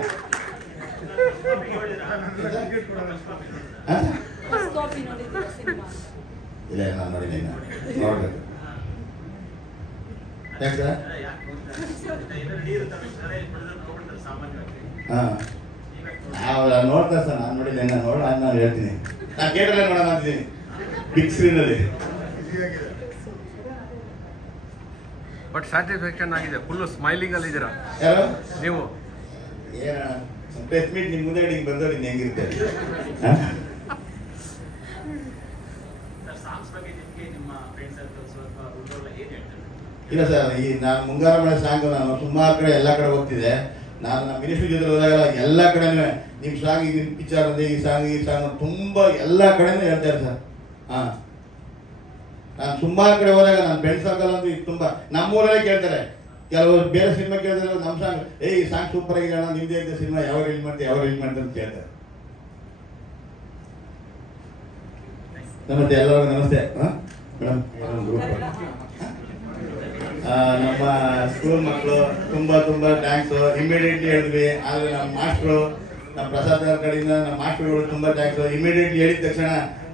ಇಲ್ಲ ನಾನು ನೋಡಿದ್ದೀನಿ, ನೋಡ್ಬೇಕು. ಯಾಕೆ ಸರ್? ಹಾಂ ನೋಡ್ತಾರೆ ಸರ್, ನಾನು ನೋಡಿಲ್ಲ. ನಾನು ಹೇಳ್ತೀನಿ, ನಾನು ಥಿಯೇಟರ್ಲೇ ನೋಡೋಣ ಅಂತಿದ್ದೀನಿ, ಬಿಗ್ ಸ್ಕ್ರೀನಲ್ಲಿ. ಬಟ್ ಸ್ಯಾಟಿಸ್ಫ್ಯಾಕ್ಷನ್ ಆಗಿದೆ, ಫುಲ್ ಸ್ಮೈಲಿಂಗ್ ಅಲ್ಲಿ ಇದ್ದೀರಾ ಯಾರು ನೀವು. ಏನ ಪ್ರೆಸ್ ಮೀಟ್ ನಿಮ್ಮ ಮುಂದೆ ಹಿಂಗೆ ಬಂದವ್ರು ಇನ್ನು ಹೆಂಗಿರುತ್ತೆ? ಇಲ್ಲ ಸರ್, ಈ ನಾನು ಮುಂಗಾರು ಮಳೆ ಸಾಂಗ್ ನಾನು ಸುಮಾರು ಕಡೆ ಎಲ್ಲ ಕಡೆ ಹೋಗ್ತಿದ್ದೆ. ನಾನು ನಮ್ಮ ಮಿನಿಸ್ಟ್ರಿ ಜೊತೆ ಹೋದಾಗ ಎಲ್ಲ ಕಡೆನೂ ನಿಮ್ಮ ಸಾಂಗ್, ನಿಮ್ಮ ಪಿಕ್ಚರ್ ಅಂದರೆ ಈ ಸಾಂಗ್ ತುಂಬ ಎಲ್ಲ ಕಡೆನೂ ಹೇಳ್ತಾರೆ ಸರ್. ಹಾಂ, ನಾನು ಸುಮಾರು ಕಡೆ ಹೋದಾಗ ನನ್ನ ಫ್ರೆಂಡ್ಸ್ ಸರ್ಕಲ್ ಅಂತೂ ಈಗ ತುಂಬ ನಮ್ಮೂರಲ್ಲೇ ಕೇಳ್ತಾರೆ. ಕೆಲವರು ಬೇರೆ ಸಿನಿಮಾ ಕೇಳಿದ್ರೆ ನಮ್ಮ ಸಾಂಗ್ ಈ ಸಾಂಗ್ ಸೂಪರ್ ಆಗಿದೆ ಅಣ್ಣ, ನಿಮ್ಮದೇ ಇದೆ ಸಿನಿಮಾ, ಯಾವಾಗ ರಿಲೀಸ್ ಮಾಡ್ತೀವಿ ಅಂತ ಕೇಳ್ತಾರೆ. ನಮಸ್ತೆ ಎಲ್ಲರಿಗೂ ನಮಸ್ತೆ. ಮೇಡಮ್ ನಮ್ಮ ಸ್ಕೂಲ್ ಮಕ್ಕಳು ತುಂಬ ಥ್ಯಾಂಕ್ಸು. ಇಮಿಡಿಯೇಟ್ಲಿ ಹೇಳಿದ್ವಿ, ಆದರೆ ನಮ್ಮ ಮಾಸ್ಟ್ರು, ನಮ್ಮ ಪ್ರಸಾದ್ ಅವ್ರ ಕಡೆಯಿಂದ ನಮ್ಮ ಮಾಸ್ಟ್ರುಗಳು ತುಂಬ ಥ್ಯಾಂಕ್ಸು. ಇಮಿಡಿಯೇಟ್ಲಿ ಹೇಳಿದ ತಕ್ಷಣ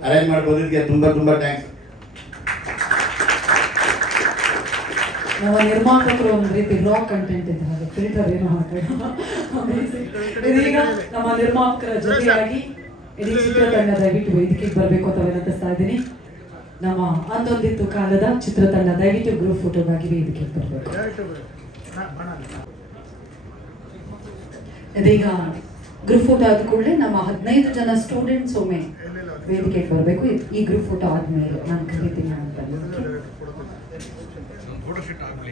ಅರೇಂಜ್ ಮಾಡ್ಬೋದಕ್ಕೆ ತುಂಬ ಥ್ಯಾಂಕ್ಸ್. ನಮ್ಮ ನಿರ್ಮಾಪಕರು ಒಂದು ರೀತಿ ರಾ ಕಂಟೆಂಟ್ ಇದ್ದಾರೆ, ಫಿಲ್ಟರ್ ಏನೋ ಹಾಕಿ. ಇದೀಗ ನಮ್ಮ ನಿರ್ಮಾಪಕರ ಜೊತೆಯಾಗಿ ಇಡೀ ಚಿತ್ರತಂಡ ದಯವಿಟ್ಟು ವೇದಿಕೆಗೆ ಬರಬೇಕು ಅಂತ ವಿನಂತಿಸ್ತಾ ಇದ್ದೀನಿ. ನಮ್ಮ ಅಂದೊಂದಿತ್ತು ಕಾಲದ ಚಿತ್ರತಂಡ ದಯವಿಟ್ಟು ಗ್ರೂಪ್ ಫೋಟೋಗಾಗಿ ವೇದಿಕೆಗೆ ಬರಬೇಕು. ಇದೀಗ ಗ್ರೂಪ್ ಫೋಟೋ ಆದ ಕೂಡಲೇ ನಮ್ಮ 15 ಜನ ಸ್ಟೂಡೆಂಟ್ಸ್ ಒಮ್ಮೆ ವೇದಿಕೆಗೆ ಬರಬೇಕು. ಈ ಗ್ರೂಪ್ ಫೋಟೋ ಆದ್ಮೇಲೆ ನಾನು ಕರಿತೀನಿ ಅಂತ. ಫೋಟೋ ಶೂಟ್ ಆಗಲಿ.